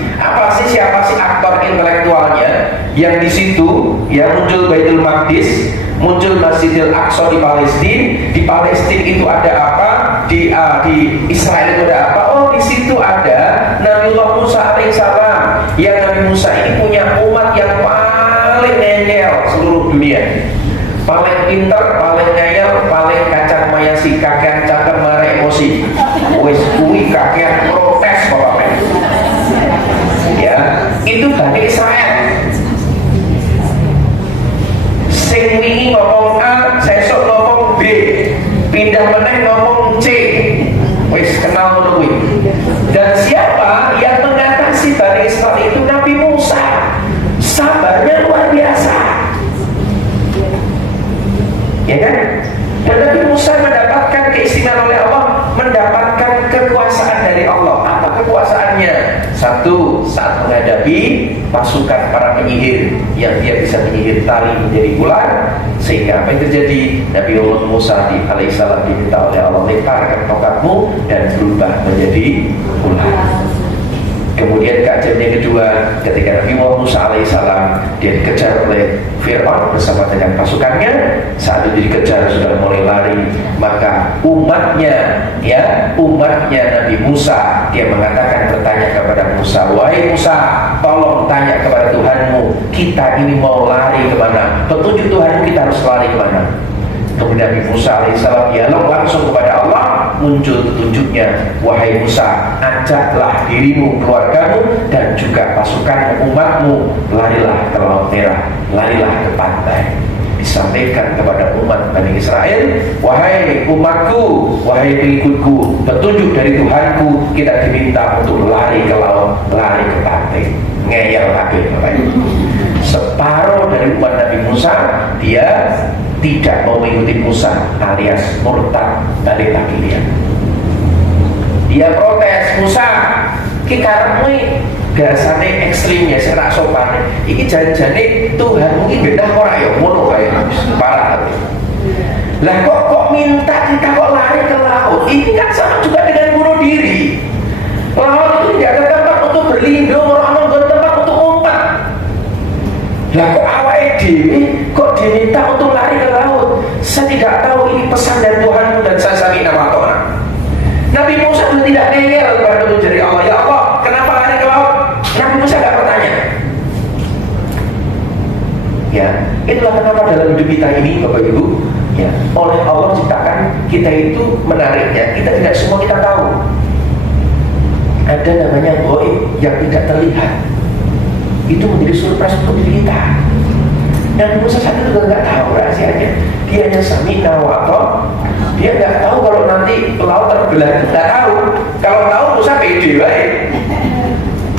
Siapa sih aktor intelektualnya yang di situ? Yang muncul Baitul Maqdis, muncul Masjidil Aqsa di Palestina. Di Palestina itu ada apa? Di Israel itu ada apa? Oh, di situ ada Nabiullah Musa alaihissalam. Yang Nabi Musa ini punya umat yang paling ngeyel seluruh dunia. Paling pintar, paling ngeyel, paling kacang mayasi, kakean cakep marah emosi. Wes kuwi kakean protes pokoknya. Ya, itu Bani Israel. Sing wingi ngomong A, sesuk ngomong B, pindah meneh ngomong C. Wes kenal ngono kuwi. Dan siapa yang mengatasi Bani Israel itu? Nabi Musa. Sabarnya luar biasa. Ya kan? Dan Nabi Musa mendapatkan keistimewaan oleh Allah, mendapatkan kekuasaan dari Allah. Apa kekuasaannya? Satu, saat menghadapi pasukan para penyihir yang dia bisa menyihir tali menjadi ular, sehingga apa yang terjadi? Nabi Musa alaihissalam diminta oleh Allah, lemparkan tongkatmu dan berubah menjadi ular. Kemudian kajian yang kedua, ketika Nabi Musa alaihissalam dia dikejar oleh Fir'aun bersama dengan pasukannya. Saat itu dikejar sudah mulai lari, maka umatnya Nabi Musa, dia mengatakan, bertanya kepada Musa, wahai Musa, tolong tanya kepada Tuhanmu, kita ini mau lari kemana? Petunjuk Tuhanmu, kita harus lari kemana? Kemudian Nabi Musa alaihissalam dialog langsung kepada Allah, muncul petunjuknya, wahai Musa, ajaklah dirimu, keluargamu, dan juga pasukan umatmu, larilah ke Laut Merah, larilah ke pantai. Disampaikan kepada umat Bani Israel, wahai umatku, wahai pengikutku, petunjuk dari Tuhanku, kita diminta untuk lari ke laut, lari ke pantai. Ngeyel kabeh Bapak. Separuh dari umat Nabi Musa, dia tidak mau mengikuti Musa, alias murtad, balik lagi dia protes, Musa, ki karepmu Biasane ekstrimnya saya tak sopan. Iki janjane Tuhan mungkin beda ora ya ngono kae. Parah. Lah kok minta kita kok lari ke laut? Ini kan sama juga dengan bunuh diri. Laut itu tidak ada tempat untuk berlindung, orang ada tempat untuk umpat. Lah kok awake dhewe kok diminta untuk lari ke laut? Saya tidak tahu ini pesan dari Tuhan dan saya sami nama Tuhan. Nabi Musa itu tidak ngeyel pada menjadi Allah. Ya Allah, kenapa lari ke laut? Nabi Musa tidak bertanya. Ya, itulah kenapa dalam hidup kita ini, Bapak Ibu, ya, oleh Allah ciptakan kita itu menariknya. Kita tidak semua kita tahu. Ada namanya ghaib yang tidak terlihat. Itu menjadi surprise untuk diri kita. Dan Musa saat itu juga nggak tahu rahasianya. Dia hanya sami'na wa ata'na. Dia nggak tahu kalau nanti laut terbelah. Nggak tahu. Kalau tahu Musa pede wae.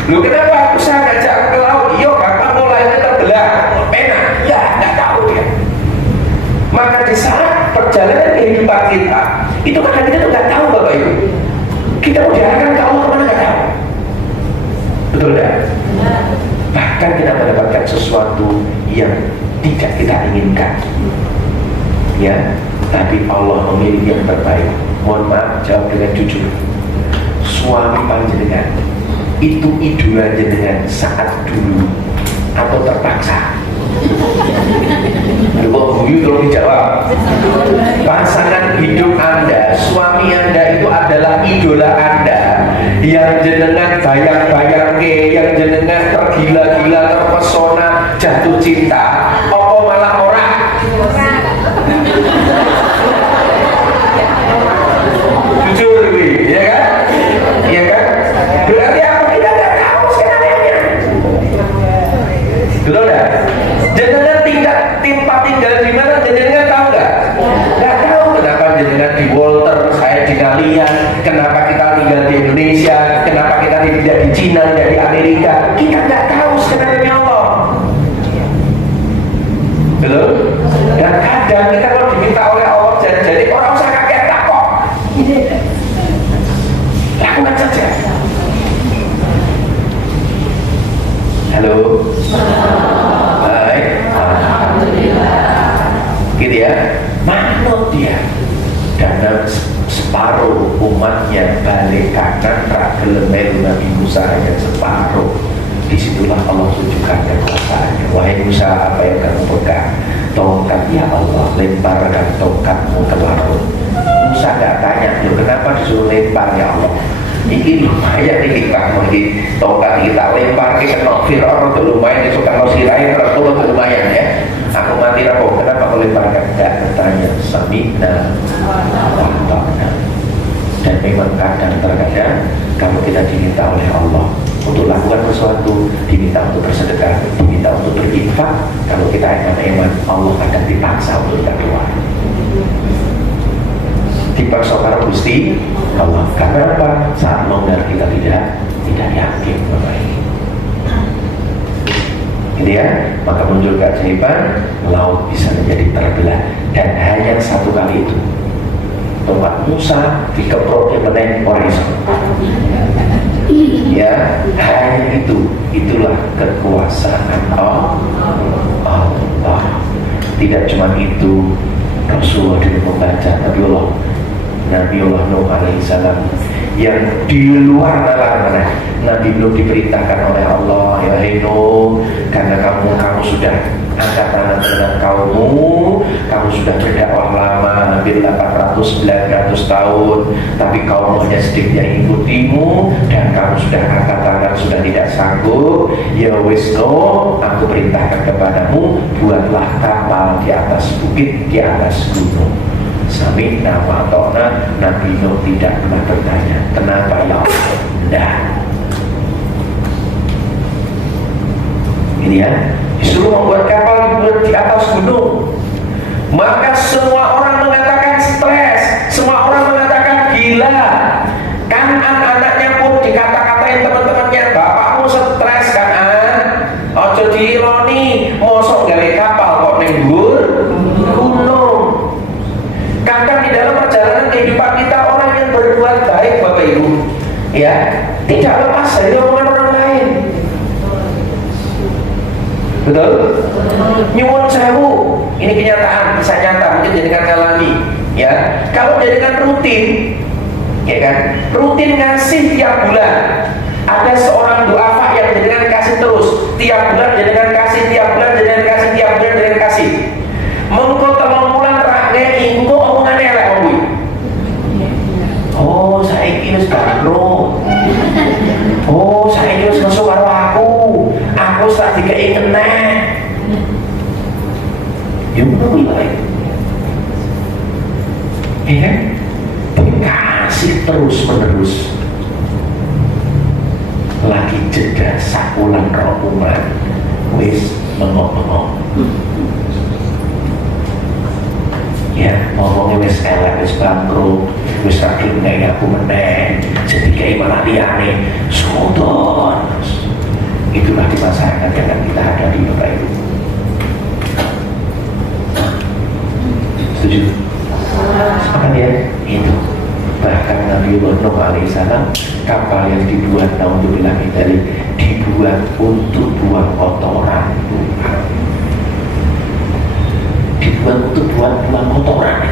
Loh kenapa Musa ngajak ke laut? Iya kapan mulainya terbelah? Pena. Ya nggak tahu dia. Maka di saat perjalanan kehidupan kita, itu kan kita tuh nggak tahu Bapak Ibu. Kita mau diarahkan ke Allah kemana nggak tahu. Betul nggak? Bahkan kita mendapatkan sesuatu yang tidak kita inginkan, ya. Tapi Allah memilih yang terbaik. Mohon maaf, jawab dengan jujur. Suami panjenengan itu idola jenengan saat dulu atau terpaksa? Kalau guyu tolong dijawab. Pasangan hidup Anda, suami Anda itu adalah idola Anda yang jenengan bayang-bayang yang jenengan tergila-gila, terpesona, jatuh cinta. Apa malah orang? Jujur nih, ya kan? Iya kan? Berarti apa? Kita nggak tahu skenarionya. Betul nggak? Jenengan tempat tinggal di mana? Jenengan tahu nggak? Nggak tahu. Kenapa jenengan di Walter, saya di Kalian? Kenapa kita tinggal di Indonesia? Kenapa kita tidak di Cina, tidak di Amerika? Kita nggak tahu skenarionya Allah. Belum? Dan kadang kita kalau diminta oleh Allah jadi orang usah kaget tak kok. Lakukan saja. Halo. Baik. Gitu ya. Manut dia. Karena separuh umatnya balik kanan ragel melu Nabi Musa hanya separuh. Disitulah Allah tunjukkan kekuasaannya. Wahai Musa, apa yang kamu pegang? Tongkat ya Allah, lemparkan tongkatmu ke laut. Musa gak tanya, loh kenapa disuruh lempar ya Allah? Ini lumayan ini kamu ini tongkat kita lempar ke kena Fir'aun itu lumayan, itu kalau sirain Rasul itu lumayan ya. Aku mati aku, kenapa aku lemparkan? Gak bertanya, sami'na wa ata'na. Dan memang kadang-kadang kalau kita diminta oleh Allah untuk lakukan sesuatu, diminta untuk bersedekah, diminta untuk berinfak, kalau kita eman-eman, Allah akan dipaksa untuk kita keluar. Dipaksa karena Gusti Allah. Karena apa? Saat modal kita tidak yakin Bapak ini. Ini ya, maka muncul keajaiban, laut bisa menjadi terbelah. Dan hanya satu kali itu tempat Musa dikeprok yang meneng horizon. Ya, hanya itulah kekuasaan Allah. Tidak cuma itu, Rasulullah tidak membaca Nabiullah Nuh alaihissalam yang di luar nalar Nabi Nuh diperintahkan oleh Allah, ya hai Nuh, karena kamu sudah angkat tangan dengan kaummu, kamu sudah berdakwah lama hampir 800-900 tahun, tapi kaum hanya sedikit yang ikutimu, dan kamu sudah angkat tangan, sudah tidak sanggup. Ya wis Nuh, aku perintahkan kepadamu, buatlah kapal di atas bukit, di atas gunung. Sami'na wa ata'na. Nabi Nuh tidak pernah bertanya, kenapa ya Allah? Tidak. Ini ya, disuruh membuat kapal di atas gunung. Maka semua orang mengatakan stres, semua orang mengatakan gila. Kanan anaknya pun dikata-katain teman-temannya, bapakmu stres Kanan. Ojo diironi, mosok gawe kapal kok ning dhuwur gunung. Kadang di dalam perjalanan kehidupan kita orang yang berbuat baik Bapak Ibu, ya, tidak lepas dari omongan orang lain. Betul? Nyuwun sewu, ini kenyataan, kisah nyata, mungkin jadikan ngalami. Ya, kalau jadikan rutin, ya kan, rutin ngasih tiap bulan. Ada seorang duafa yang jadikan kasih terus, tiap bulan jadikan kasih, tiap bulan jadikan kasih, tiap bulan jadikan kasih. Mengko telung bulan ngeki, engko omongane elek kuwi. Oh, saiki wis bangkrut. Oh, saiki wis mesuk karo aku. Aku sak dikeki keneh. Ya kuwi wae. Ya, kasih terus menerus. Lagi jeda sakulan rokuman, wis mengok-mengok. Ya, ngomongnya wis elek, wis bangkrut, wis rakyat nek aku meneng, jadi kayak malah liane, sudon. Itulah di masyarakat yang kita hadapi, Bapak Ibu. Setuju? Sepakat ya? Itu. Bahkan Nabi Nuh alaihissalam, kapal yang dibuat naudzubillah dari dibuat untuk buang kotoran, dibuat untuk buang kotoran.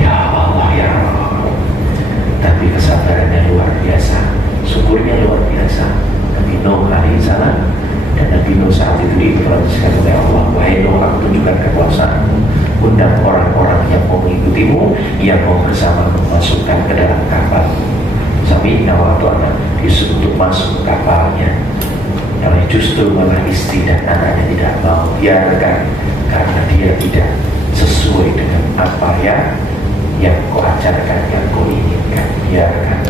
Ya Allah, ya Allah. Tapi kesabarannya luar biasa, syukurnya luar biasa. Nabi Nuh alaihissalam dan Nabi Nuh saat itu diinformasikan oleh Allah, wahai Nuh, aku tunjukkan kekuasaanmu, undang orang-orang yang mau mengikutimu, yang mau bersama memasukkan ke dalam kapal. Sami nawatuana disuruh untuk masuk ke kapalnya. Yang justru malah istri dan anaknya tidak mau, biarkan, karena dia tidak sesuai dengan apa yang kau ajarkan, yang kau inginkan. Biarkan.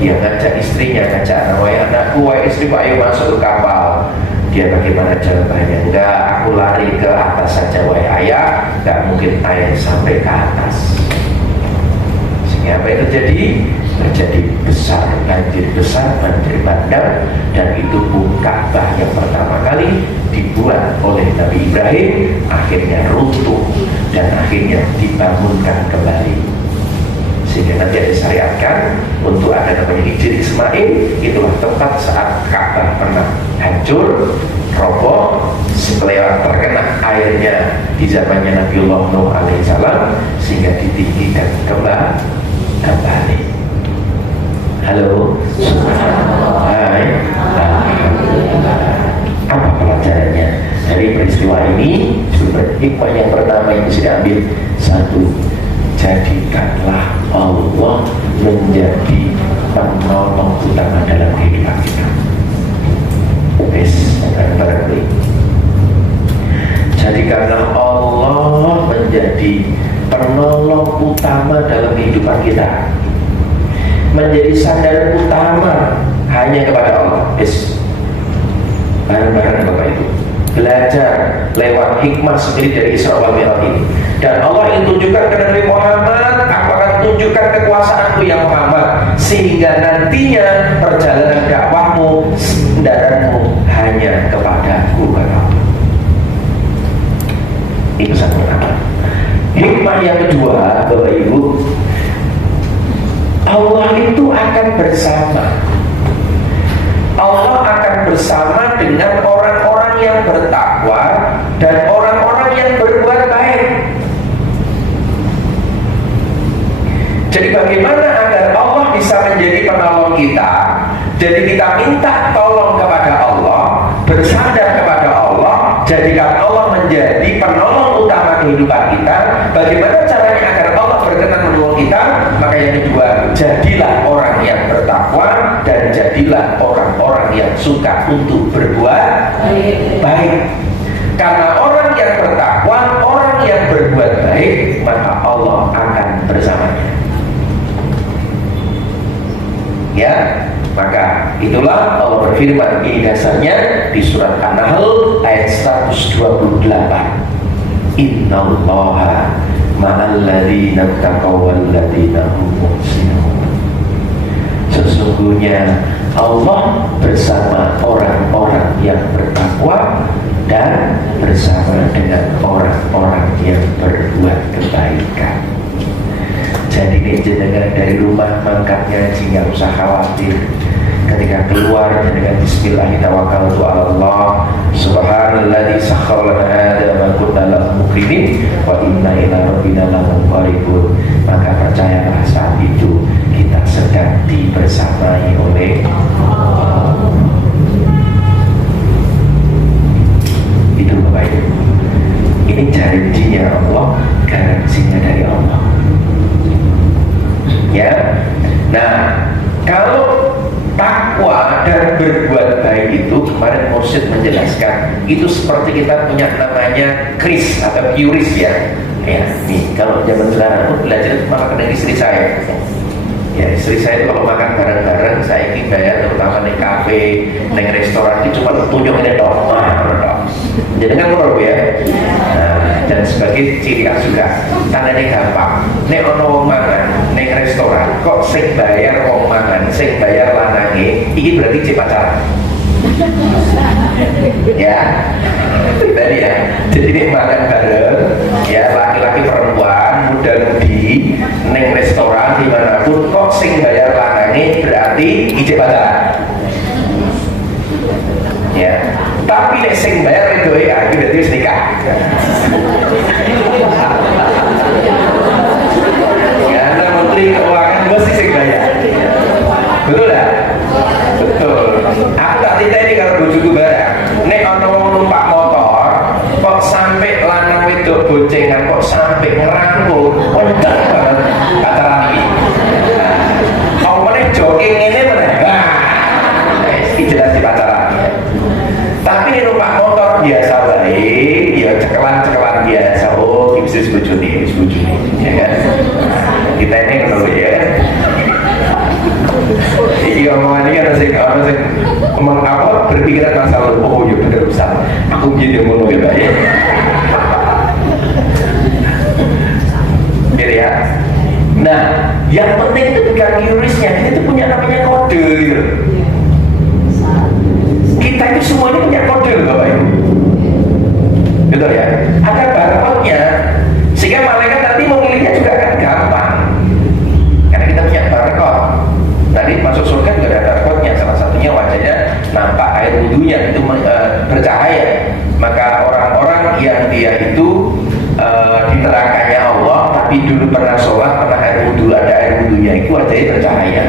Dia ngajak istrinya, ngajak anak, wahai anakku, wahai istriku, ayo masuk ke kapal. Dia bagaimana jawabannya? Enggak, aku lari ke atas saja wahai ayah. Enggak mungkin ayah sampai ke atas. Sehingga apa yang terjadi? Terjadi besar, banjir besar, banjir bandang. Dan itu pun Ka'bah yang pertama kali dibuat oleh Nabi Ibrahim akhirnya runtuh dan akhirnya dibangunkan kembali. Sehingga nanti disyariatkan untuk ada namanya Hijri Ismail. Itulah tempat saat Ka'bah pernah hancur, roboh, setelah terkena airnya di zamannya Nabiullah Nuh alaihissalam, sehingga ditinggikan kembali. Halo, hai. Apa pelajarannya dari peristiwa ini? Sumber hikmah yang pertama yang bisa diambil, satu, jadikanlah Allah menjadi penolong utama dalam kehidupan kita. Barangkali jadikanlah Allah menjadi penolong utama dalam kehidupan kita, menjadi sandaran utama hanya kepada Allah. Bareng-bareng Bapak Ibu belajar lewat hikmah sendiri dari Isra wal Mi'raj ini. Dan Allah ingin tunjukkan kepada Nabi Muhammad, aku akan tunjukkan kekuasaanku yang Muhammad, sehingga nantinya perjalanan dakwahmu, sandaranmu hanya kepadaku, kata Allah. Itu satu pertama. Hikmah yang kedua, Bapak Ibu, Allah itu akan bersama. Allah akan bersama dengan orang-orang yang bertakwa dan orang-orang yang berbuat baik. Jadi bagaimana agar Allah bisa menjadi penolong kita? Jadi kita minta tolong kepada Allah, bersandar kepada Allah, jadikan Allah menjadi penolong utama kehidupan kita. Bagaimana caranya agar Allah berkenan menolong kita? Maka yang kedua, jadilah orang yang bertakwa dan jadilah orang-orang yang suka untuk berbuat baik. Karena orang yang bertakwa, orang yang berbuat baik, maka Allah akan bersamanya. Ya, maka itulah Allah berfirman, ini dasarnya di surat An-Nahl ayat 128. Innallaha ma'al ladzina taqaw wal ladzina hum muhsinun. Sesungguhnya Allah bersama orang-orang yang bertakwa dan bersama dengan orang-orang yang berbuat kebaikan. Jadi ini jenengan dari rumah mangkatnya nggak usah khawatir. ketika keluar dengan Bismillahirrahmanirrahim, Subhanalladzi sakhkhara lana hadza ma kunna lahu muqrinin wa inna ila rabbina lamunqalibun. Maka percayalah saat itu kita sedang dibersamai oleh Allah. Itu Bapak Ibu. Ini janjinya Allah, garansinya dari Allah. Ya. Nah, kalau takwa dan berbuat baik itu, kemarin Mursyid menjelaskan, itu seperti kita punya namanya kris atau QRIS ya. Ya, nih kalau zaman sekarang aku belajar makan dengan istri saya. Ya, istri saya itu kalau makan bareng-bareng, saya ingin bayar terutama di kafe, di restoran itu cuma tunjuk ini dong, jadi kan menurut ya. Nah, dan sebagai ciri khas juga, karena ini gampang. Nek ono wong mangan, nek restoran, kok sing bayar wong mangan, sing bayar lanange, ini berarti cek pacaran. Ya, tadi ya. Jadi ini makan bareng, ya laki-laki perempuan, muda-mudi, neng restoran dimanapun, kok sing bayar lanange berarti ijek pacaran. Ya, tapi nek sing bayar itu ya, itu berarti wis nikah. Ya, nah menteri keuangan mesti sing bayar. Betul lah? Betul. Aku tak titeni karo bojoku barang. Nek ana wong numpak motor, kok sampai lanang wedok boncengan, kok sampai ngerangkul, wedok banget kata lagi. Kau meneh jogging ngene meneh. Iki jelas di pacaran. Tapi nek numpak motor biasa wae, ya cekelan-cekelan biasa. Oh, iki wis bojone, ya kan? Kita ini ngono ya. Iki omongan ini ada sing ngomong apa berpikiran masa lalu. Oh ya bener Ustaz, aku jadi ngono ya Pak ya. Jadi ya. Nah, yang penting itu bukan QRIS-nya, itu punya namanya kode. Kita itu semuanya punya kode Bapak Ibu. Betul ya? Ada barcode-nya, sehingga malaikat nanti memilihnya juga kan gampang. Karena kita punya barcode. Tadi masuk surga juga ada barcode-nya, salah satunya wajahnya nampak air wudhunya itu bercahaya. Maka orang-orang yang dia itu diterangkannya Allah, tapi dulu pernah sholat, pernah air wudhu, ada air wudhunya, itu wajahnya bercahaya.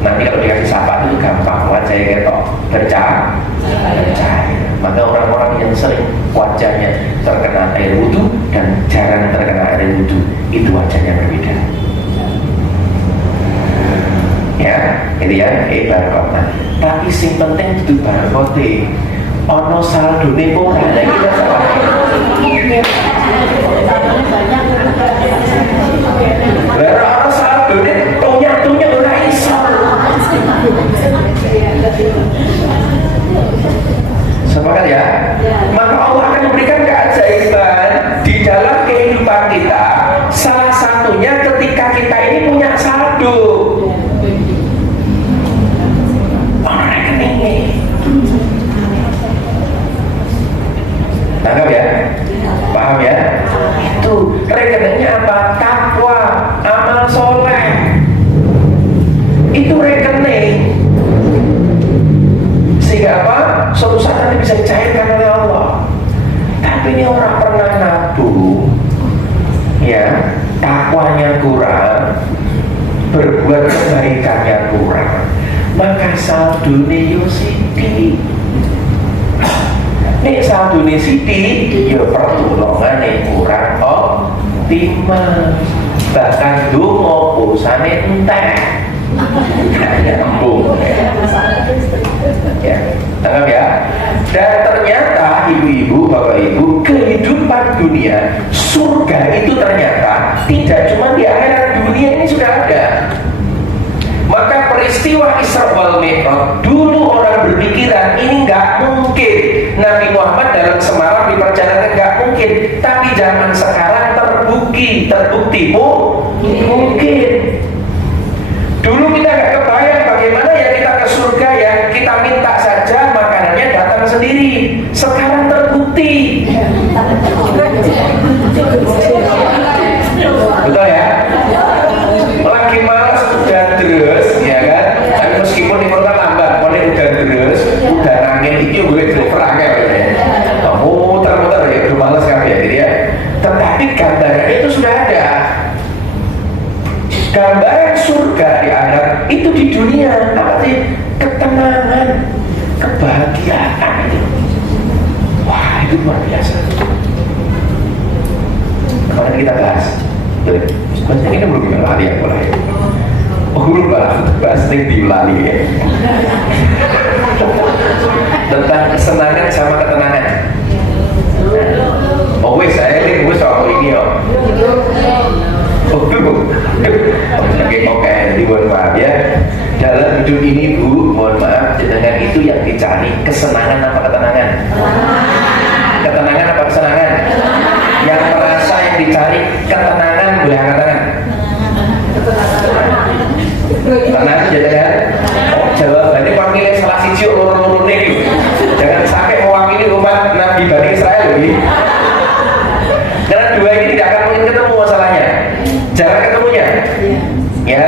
Nanti kalau dikasih syafaat itu gampang, wajahnya ketok bercahaya. Maka orang-orang yang sering wajahnya terkena air wudhu dan jarang terkena air wudhu, itu wajahnya berbeda. Ya, itu ya, barcode. Tapi sing penting itu barcode. Ono saldone ora, lagi kita salah. Lah ono saldone tonyak-tonyak ora iso. Sepakat ya? Maka Allah akan memberikan keajaiban di dalam kehidupan kita. Salah satunya ketika kita ini punya saldo. Tangkap ya? Paham ya? Itu rekeningnya apa? Takwa, amal soleh. Itu rekening. Sehingga apa? Suatu saat nanti bisa dicairkan oleh Allah. Tapi ini orang pernah nabung, ya, takwanya kurang, berbuat kebaikannya kurang, maka saldonya yo sithik. Nek saldone sithik, ya pertolongane kurang optimal. Bahkan donga urusannya entek. Nyambung. Ya, tangkap ya. Dan ternyata ibu-ibu, bapak ibu, kehidupan dunia, surga itu ternyata tidak cuma di akhirat, dunia ini sudah ada. Maka peristiwa Isra wal Mi'raj, dulu orang berpikiran ini nggak mungkin. Nabi Muhammad dalam semalam di perjalanan nggak mungkin. Tapi zaman sekarang terbukti mungkin. Dulu kita nggak kebayang bagaimana ya kita ke surga ya, kita minta saja makanannya datang sendiri. Sekarang terbukti. Betul ya? Lagi malas udah terus, ya kan? Tapi meskipun di kota lambat, mau Tetapi gambaran itu sudah ada. Gambaran surga di akhirat itu di dunia apa sih? Ketenangan, kebahagiaan itu. Wah, itu luar biasa. Kemarin kita bahas, sebenarnya ini kan belum lali ya mulai. Oh, belum bahas di lali ya. Tentang kesenangan sama ketenangan. Oh wes, saya ini soal ini ya. Oh belum. Oke, mohon maaf ya. Dalam hidup ini Bu, mohon maaf, jenengan itu yang dicari kesenangan apa ketenangan? Ketenangan apa kesenangan? Yang merasa yang dicari ketenangan, boleh angkat tangan. Tenang jenengan. Oh, jawabannya wakilnya salah siji loro-lorone iki. Jangan sampai mewakili umat Nabi Bani Israel ini. Karena dua ini tidak akan mungkin ketemu masalahnya. Cara ketemunya, ya,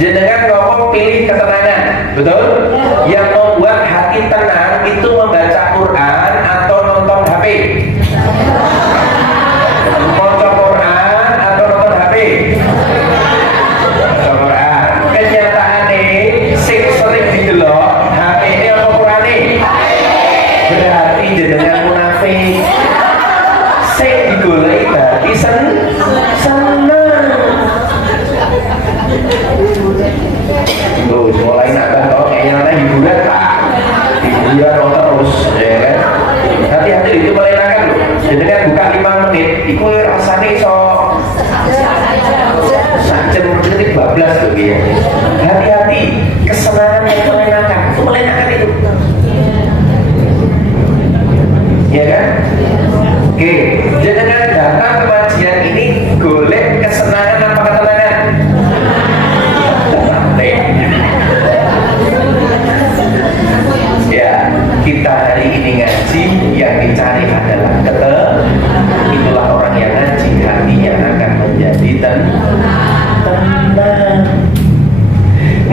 jenengan ngomong pilih ketenangan, betul? Yang membuat hati tenang itu membaca Quran atau nonton HP. Baca Quran atau nonton HP. Baca Quran. Kenyataannya, sing sering didelok HP ini atau Quran ini. Berarti jenengan munafik. Sing digoleki berarti seneng. Tuh, mulai nambah toh, kayaknya hiburan Pak. Hiburan terus, ya kan? Hati-hati itu melenakan loh. Jadi kan buka 5 menit, itu rasanya sajam menit 12 loh dia. Hati-hati, kesenangan yang melenakan, itu melenakan itu. Ya kan? Oke, jangan datang ke kajian ini golek kesenangan apa ketenangan? Ya, kita hari ini ngaji yang dicari adalah ketenangan. Itulah orang yang ngaji hatinya akan menjadi tenang.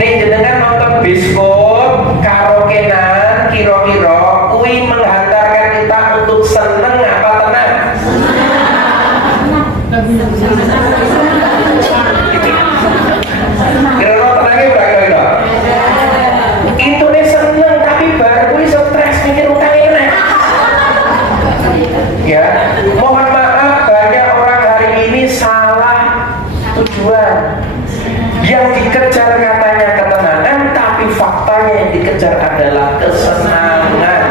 Nih jenengan nonton bioskop karaokean kira-kira kui menghantarkan kita untuk seneng apa tenang? Kira-kira tenangnya berapa? Itu nih seneng tapi baru kui stres mikir utangnya nih. Ya, mohon maaf banyak orang hari ini salah tujuan. Yang dikejar katanya ketenangan, tapi faktanya yang dikejar adalah kesenangan.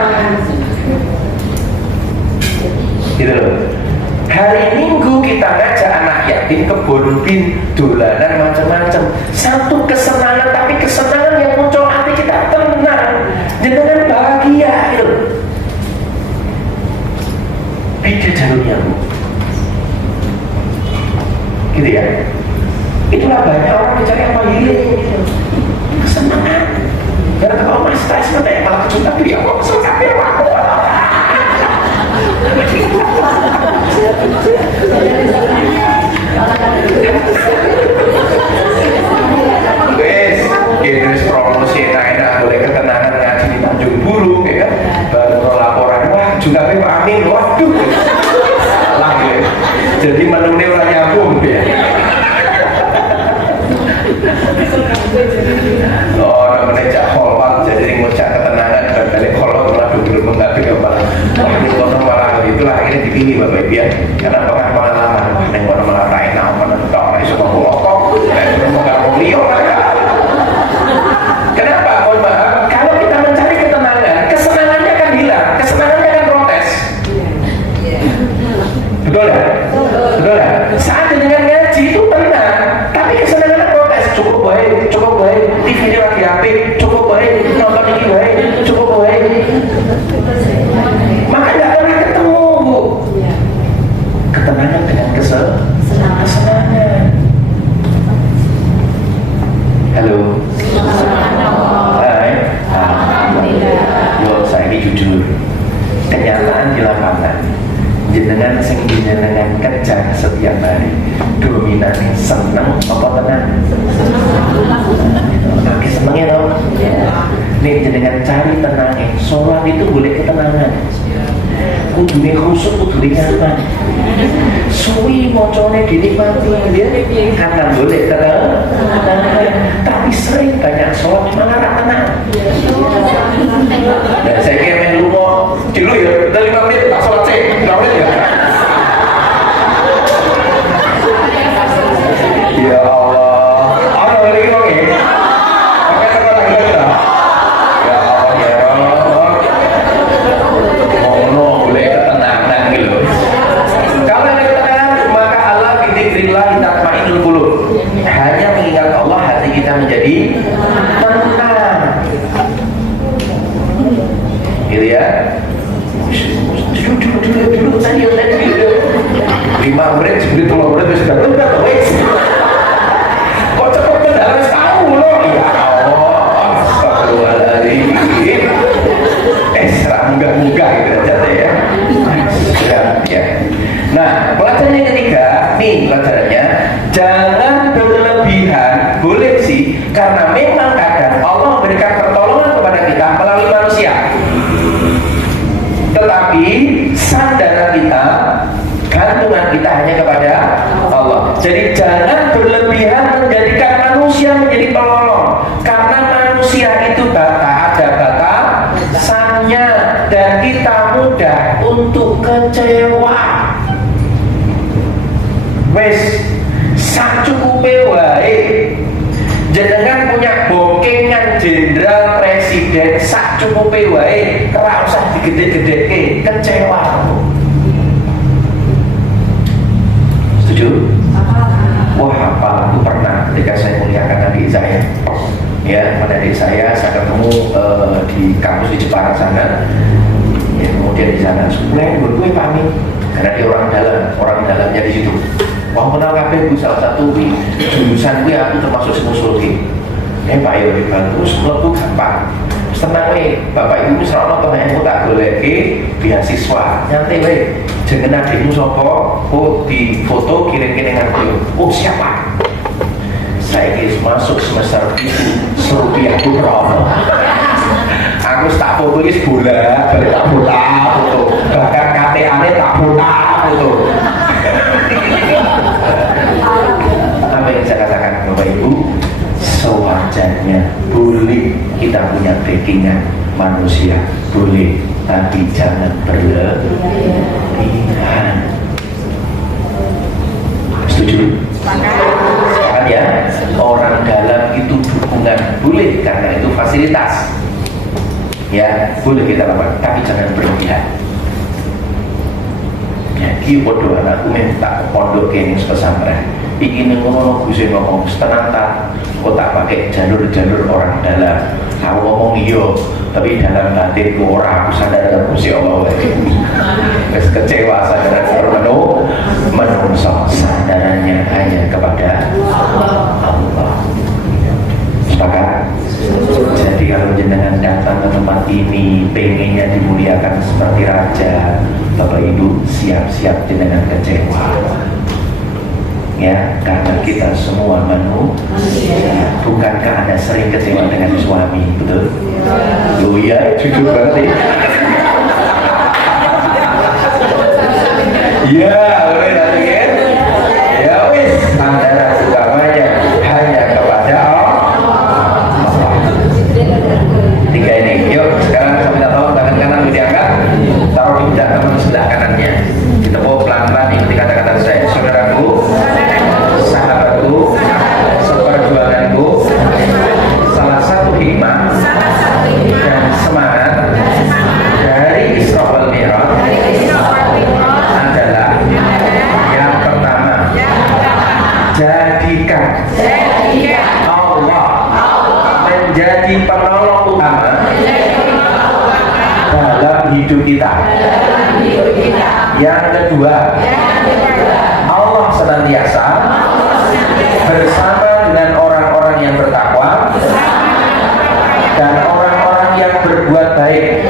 Gitu loh. Hari Minggu kita ngajak anak yatim ke Bonbin, dolanan macam-macam. Satu kesenangan, tapi kesenangan yang muncul hati kita tenang, dengan bahagia gitu. Beda jalurnya Bu. Gitu ya. Itulah banyak orang mencari apa healing gitu. Kesenangan. Dan kalau mas stres nanti malah kejutan dia kok suka dia aku. Guys, guys promosi enak-enak boleh ketenangan ngaji di Tanjung Buru ya kan. Baru laporan wah juga Pak Amin waduh. Salah ya. Jadi menunya orang nyambung ya. Oh, namanya cak holwat, jadi ngucap ketenangan dan balik holwat malah dulu mengaku ya malah malah itulah akhirnya dipilih Bapak Ibu ya karena pengalaman yang mau malah lain nama menentang semua kelompok dan mau beliau kenapa? Mohon maaf, kalau kita mencari ketenangan, kesenangannya akan hilang, kesenangannya akan protes. Betul ya? Betul ya? Saat dengan ngaji itu tenang, tapi kesenangannya protes. Cukup baik, TV-nya lagi HP, cukup baik, nonton ini baik, cukup baik. Maka tidak pernah ketemu Bu. Ketenangan dengan kesenangan. Halo. Hai. Yo, saya ini jujur. Kenyataan di lapangan. Jenengan sing jenengan kejar setiap hari dominan seneng apa tenang? Oke senengnya dong. Nih jenengan cari tenangnya. Sholat itu boleh ketenangan. kudune khusuk, kudune nyaman. Suwi mocone dinikmati dia karena boleh tapi sering banyak sholat malah ra tenang. Dan saya kira main lunga dulu ya, kita 5 menit tak sholat sih, 5 menit ya. Ya Allah, ada lagi bang ya? Pakai tekan lagi kita. Ya Allah, ya Allah. Mau boleh ketenangan gitu. Kalau ada ketenangan, maka Allah bidzikrillah tatma'innul qulub. Hanya mengingat Allah, hati kita menjadi tenang. Gitu ya. Dulu tadi 5 menit, 10 menit sudah udah wes. Kok cepet kan harus tahu loh. Ya Allah, astagfirullahaladzim. Munggah gitu derajatnya ya. Ya. Nah, pelajaran yang ketiga, nih pelajarannya, jangan berlebihan. Boleh sih, karena memang kadang Allah memberikan pertolongan kepada kita melalui manusia. Tetapi sandaran kita, gantungan kita hanya kepada Allah. Jadi jangan berlebihan menjadikan manusia menjadi penolong, karena manusia itu ada batasannya dan kita mudah untuk kecewa. Wes sacukupe wae. Jenengan punya bokengan jenderal presiden sacukupe wae, ora usah digede-gedeke, kecewa. Setuju? Wah, apa aku pernah ketika saya muliakan adik saya. Ya, pada adik saya ketemu di kampus di Jepara sana. Ya, kemudian di sana sebenarnya gue pamit karena dia orang dalamnya di situ. Wah, kenal kabeh Bu, salah satu jurusan gue aku termasuk semusul ki. Pak yo dibantu mlebu gampang. Tenang wae, Bapak Ibu wis ora ono yang tak goleki beasiswa. Nyantai wae. Jeneng adikmu sapa? Oh, di foto kirim-kirim aku. Oh, siapa? Saya masuk semester itu serupiah pun rono. Aku tak foto is bola, balik tak foto. Bahkan KTA-ne tak foto. Apa yang saya katakan Bapak Ibu, sewajarnya boleh kita punya backingan manusia, boleh, tapi jangan berlebihan. Setuju? Sepakat ya? Orang dalam itu dukungan boleh karena itu fasilitas. Ya, boleh kita lakukan, tapi jangan berlebihan. Ya, ki podo anakku minta pondok kene pesantren. Iki ning ngono bisa ngomong tenang ta, kok tak pakai jalur-jalur orang dalam. Aku ngomong iya, tapi dalam batinku ora, aku sadar aku si Allah wae. Wis kecewa sadar menungso sadarannya hanya kepada Allah. Sepakat? Jadi kalau jenengan datang ke tempat ini pengennya dimuliakan seperti raja, Bapak Ibu siap-siap jenengan kecewa. Ya, karena kita semua manusia. Bukankah Anda sering kecewa dengan suami, betul? Loh ya, jujur banget ya. Ya, boleh nanti ya. Ya wis, Anda utamanya hanya kepada Allah. Tiga ini, yuk sekarang saya minta tolong tangan kanan diangkat, taruh di pundak teman sebelah kanannya. Ditepuk pelan-pelan, ikuti kata-kata saya. Saudaraku, sahabatku, seperjuanganku, salah satu hikmah dan semangat dari Isra wal Mi'raj adalah yang pertama, jadikan Allah menjadi penolong utama dalam hidup kita. Yang kedua, Allah senantiasa bersama dengan orang-orang yang bertakwa dan orang-orang yang berbuat baik.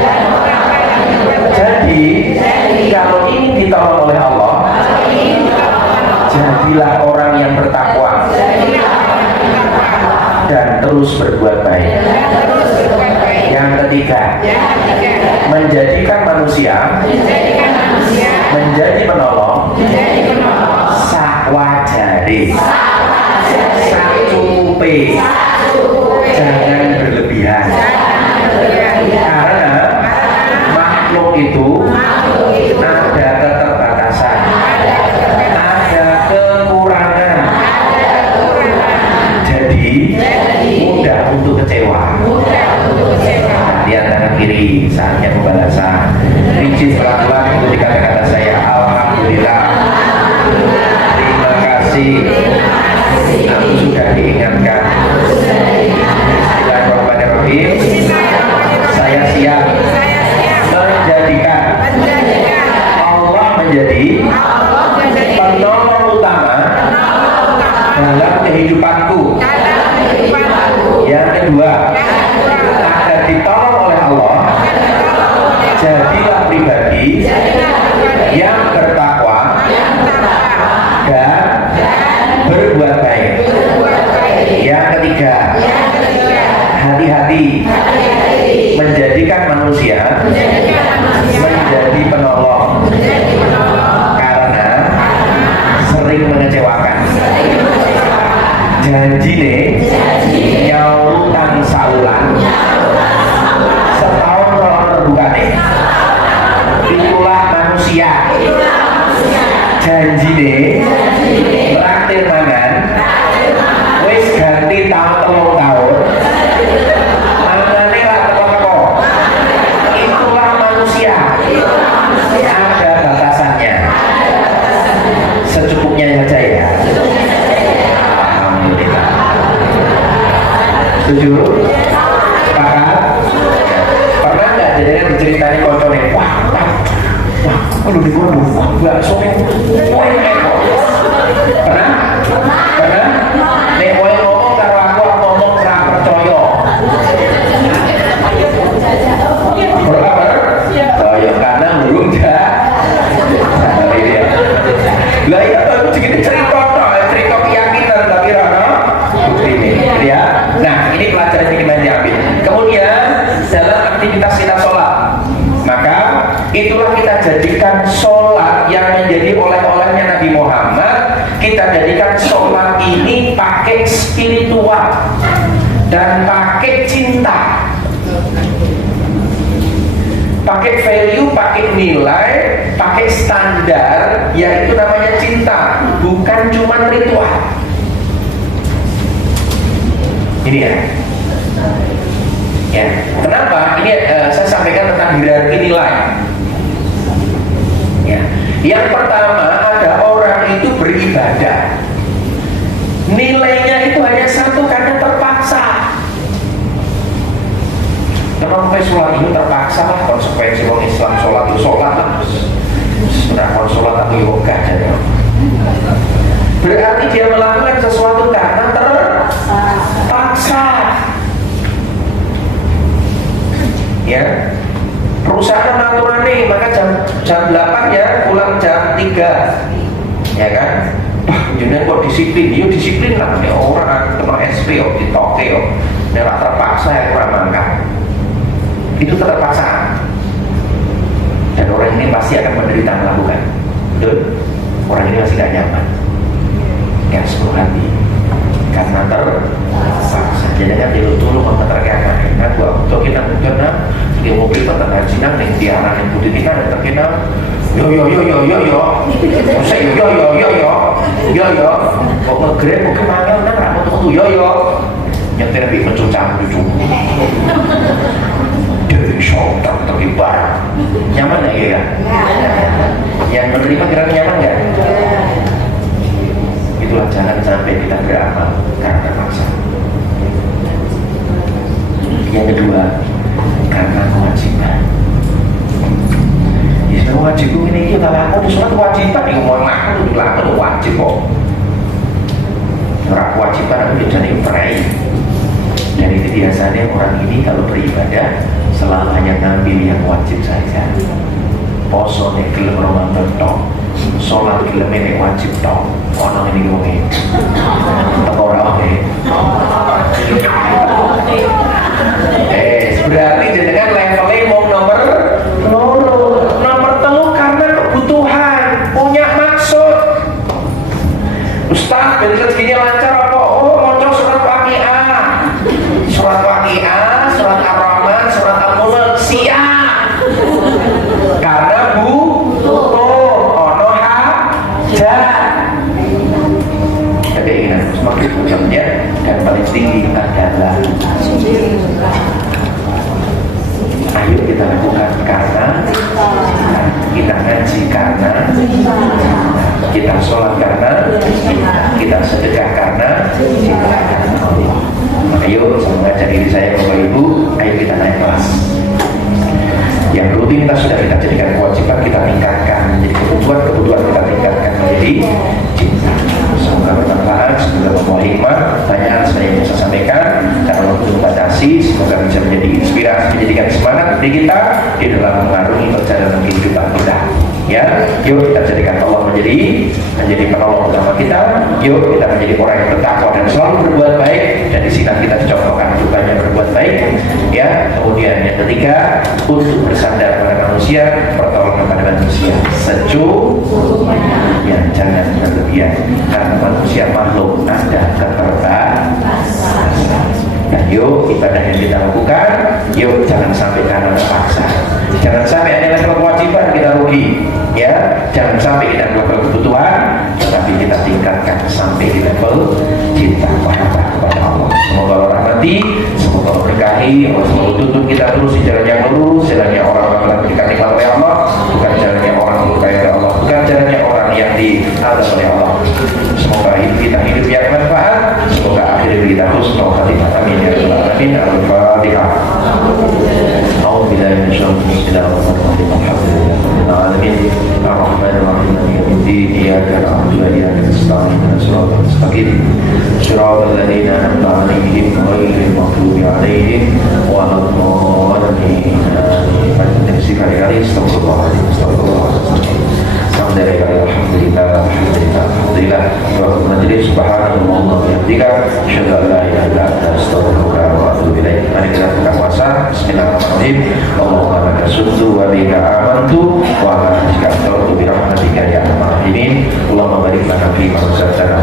Jadi kalau ingin ditolong oleh Allah, jadilah orang yang bertakwa dan terus berbuat baik. Yang ketiga, menjadikan manusia menjadi penolong sakwajare sacukupe jangan berlebihan karena makhluk itu ada keterbatasan ada kekurangan jadi mudah untuk kecewa. Lihat tangan kiri saatnya pembalasan rinci pelan-pelan ikuti kata-kata saya. Alhamdulillah, terima kasih, aku sudah diingatkan. Bismillahirrahmanirrahim, saya siap menjadikan Allah menjadi penolong utama dalam kehidupanku. Yang kedua, agar ditolong oleh Allah, jadilah pribadi yang bertakwa dan berbuat baik. Yang ketiga, hati-hati menjadikan manusia menjadi penolong karena sering mengecewakan. Janji nih nyautan saulan setahun kalau terbuka nih itulah manusia. Janji nih traktir mangan wis ganti tahun mangane lah teko itulah manusia. Ada batasannya, secukupnya saja ya. Alhamdulillah. Setuju? Sepakat? Pernah nggak jadinya diceritain koncone? Wah, aduh di gua nggak sore. Pernah? Nek kowe ngomong karo aku ngomong ora percaya. Percaya karena burung lah iya baru segini cerita keyakinan tapi rana bukti ini ya. Nah ini pelajaran yang kita diambil. Kemudian dalam aktivitas kita sholat, maka itulah kita jadikan sholat yang menjadi oleh-olehnya Nabi Muhammad. Kita jadikan sholat ini pakai spiritual dan pakai cinta, pakai value, pakai nilai, pakai standar, yaitu namanya cinta, bukan cuma ritual. Ini ya. Kenapa? Ini saya sampaikan tentang hierarki nilai. Ya. Yang pertama, ada orang itu beribadah, nilainya itu hanya satu karena terpaksa. Kenapa sholat itu terpaksa lah, konsekuensi orang Islam sholat itu sholat lah. Sudah kalau sholat atau yoga jadi. Berarti dia melakukan sesuatu karena terpaksa. Ya, perusahaan aturan nih, maka jam 8 ya, pulang jam 3. Ya kan? Wah, jenengan kok disiplin? Yo disiplin lah, ya orang kena SP yo ditoke yo. Nek terpaksa ya kurang mangkat. Itu keterpaksaan dan orang ini pasti akan menderita melakukan. Betul? Orang ini masih gak nyaman, gak sepenuh hati karena terpaksa. Jadinya dia tolong mengeterkan nah gua untuk kita mencerna di mobil pertengahan sinang yang diarah yang putih tinggal dan terkena yo saya yo kok ngegrab mungkin manggil nang rambut tuh yo nyetir lebih mencucang cucu shorter terlibat nyaman gak ya? Yang menerima kira-kira nyaman gak? Itulah jangan sampai kita beramal karena terpaksa. Yang kedua, karena kewajiban. Ya sudah wajib ini kita lakukan itu semua kewajiban. Ini mau lakukan itu wajib kok. Orang kewajiban itu jadi perai. Dan itu biasanya orang ini kalau beribadah selalu hanya ngambil yang wajib saja. Poso nek gelem Ramadan tok, salat gelem nek wajib tok. Ono ngene wong iki. Teko ora oke. Berarti jenengan levelnya mau nomor 3 karena Ustaz, ben rezekinya lancar apa? Oh, maca surat Waqiah. Surat Waqiah, surat Ar-Rahman, surat Al-Mulk, siap. Karena ono hajat. Keinginan semakin puncaknya dan paling tinggi adalah ayo kita lakukan karena kita ngaji karena kita sholat karena kita sedekah karena ayo saya mengajak diri saya Bapak Ibu, ayo kita naik kelas. Yang rutinitas sudah kita jadikan kewajiban, kita tingkatkan menjadi kebutuhan kita tingkatkan menjadi cinta. Semoga bermanfaat, semoga membawa hikmah. Banyak hal saya yang bisa sampaikan karena waktu membatasi, semoga bisa menjadi inspirasi, menjadikan semangat bagi kita di dalam mengarungi perjalanan kehidupan kita. Ya, yuk kita jadikan Allah menjadi penolong utama kita. Yuk kita menjadi orang yang bertakwa dan selalu berbuat baik, dan di sini kita dicontohkan untuk banyak berbuat baik. Ya, kemudian yang ketiga, untuk bersandar pada manusia, pertolongan pada manusia secukupnya, jangan berlebihan karena manusia makhluk ada keterbatasan. Nah, yuk ibadah yang kita lakukan, yuk jangan sampai karena terpaksa, jangan sampai hanya level kewajiban kita rugi, ya, jangan sampai kita level kebutuhan, tetapi kita tingkatkan sampai di level cinta kepada Allah. Semoga Allah rahmati, semoga Allah berkahi, Allah selalu tuntun kita terus di jalan yang lurus, jalannya orang-orang yang diberikan nikmat oleh Allah, bukan jalannya orang berkaya oleh Allah, bukan jalannya orang yang diazab oleh Allah. Semoga kita hidup yang bermanfaat, semoga akhir kita husnul khatimah. Amin ya rabbal alamin. Al-Fatihah. A'udzubillahi minasyaitonir rajim. Alhamdulillahirabbil alamin. Ar-Rahmanir Rahim. Maliki iyyaka na'budu wa iyyaka nasta'in. Shiratal mustaqim. Shiratal ladzina an'amta 'alaihim ghairil maghdubi 'alaihim waladdallin. Amin. Sekali-kali astagfirullahaladzim. Alhamdulillah, alhamdulillah. Wa majlis subhanallah wa bihamdika asyhadu an la ilaha illa anta astaghfiruka wa atubu ilaik. Mari kita buka puasa. Bismillahirrahmanirrahim. Allahumma laka sujudtu wa bika amantu wa ala bika astaghfiru bi rahmatika ya arhamar rahimin. Allahumma barik lana fi ma razaqtana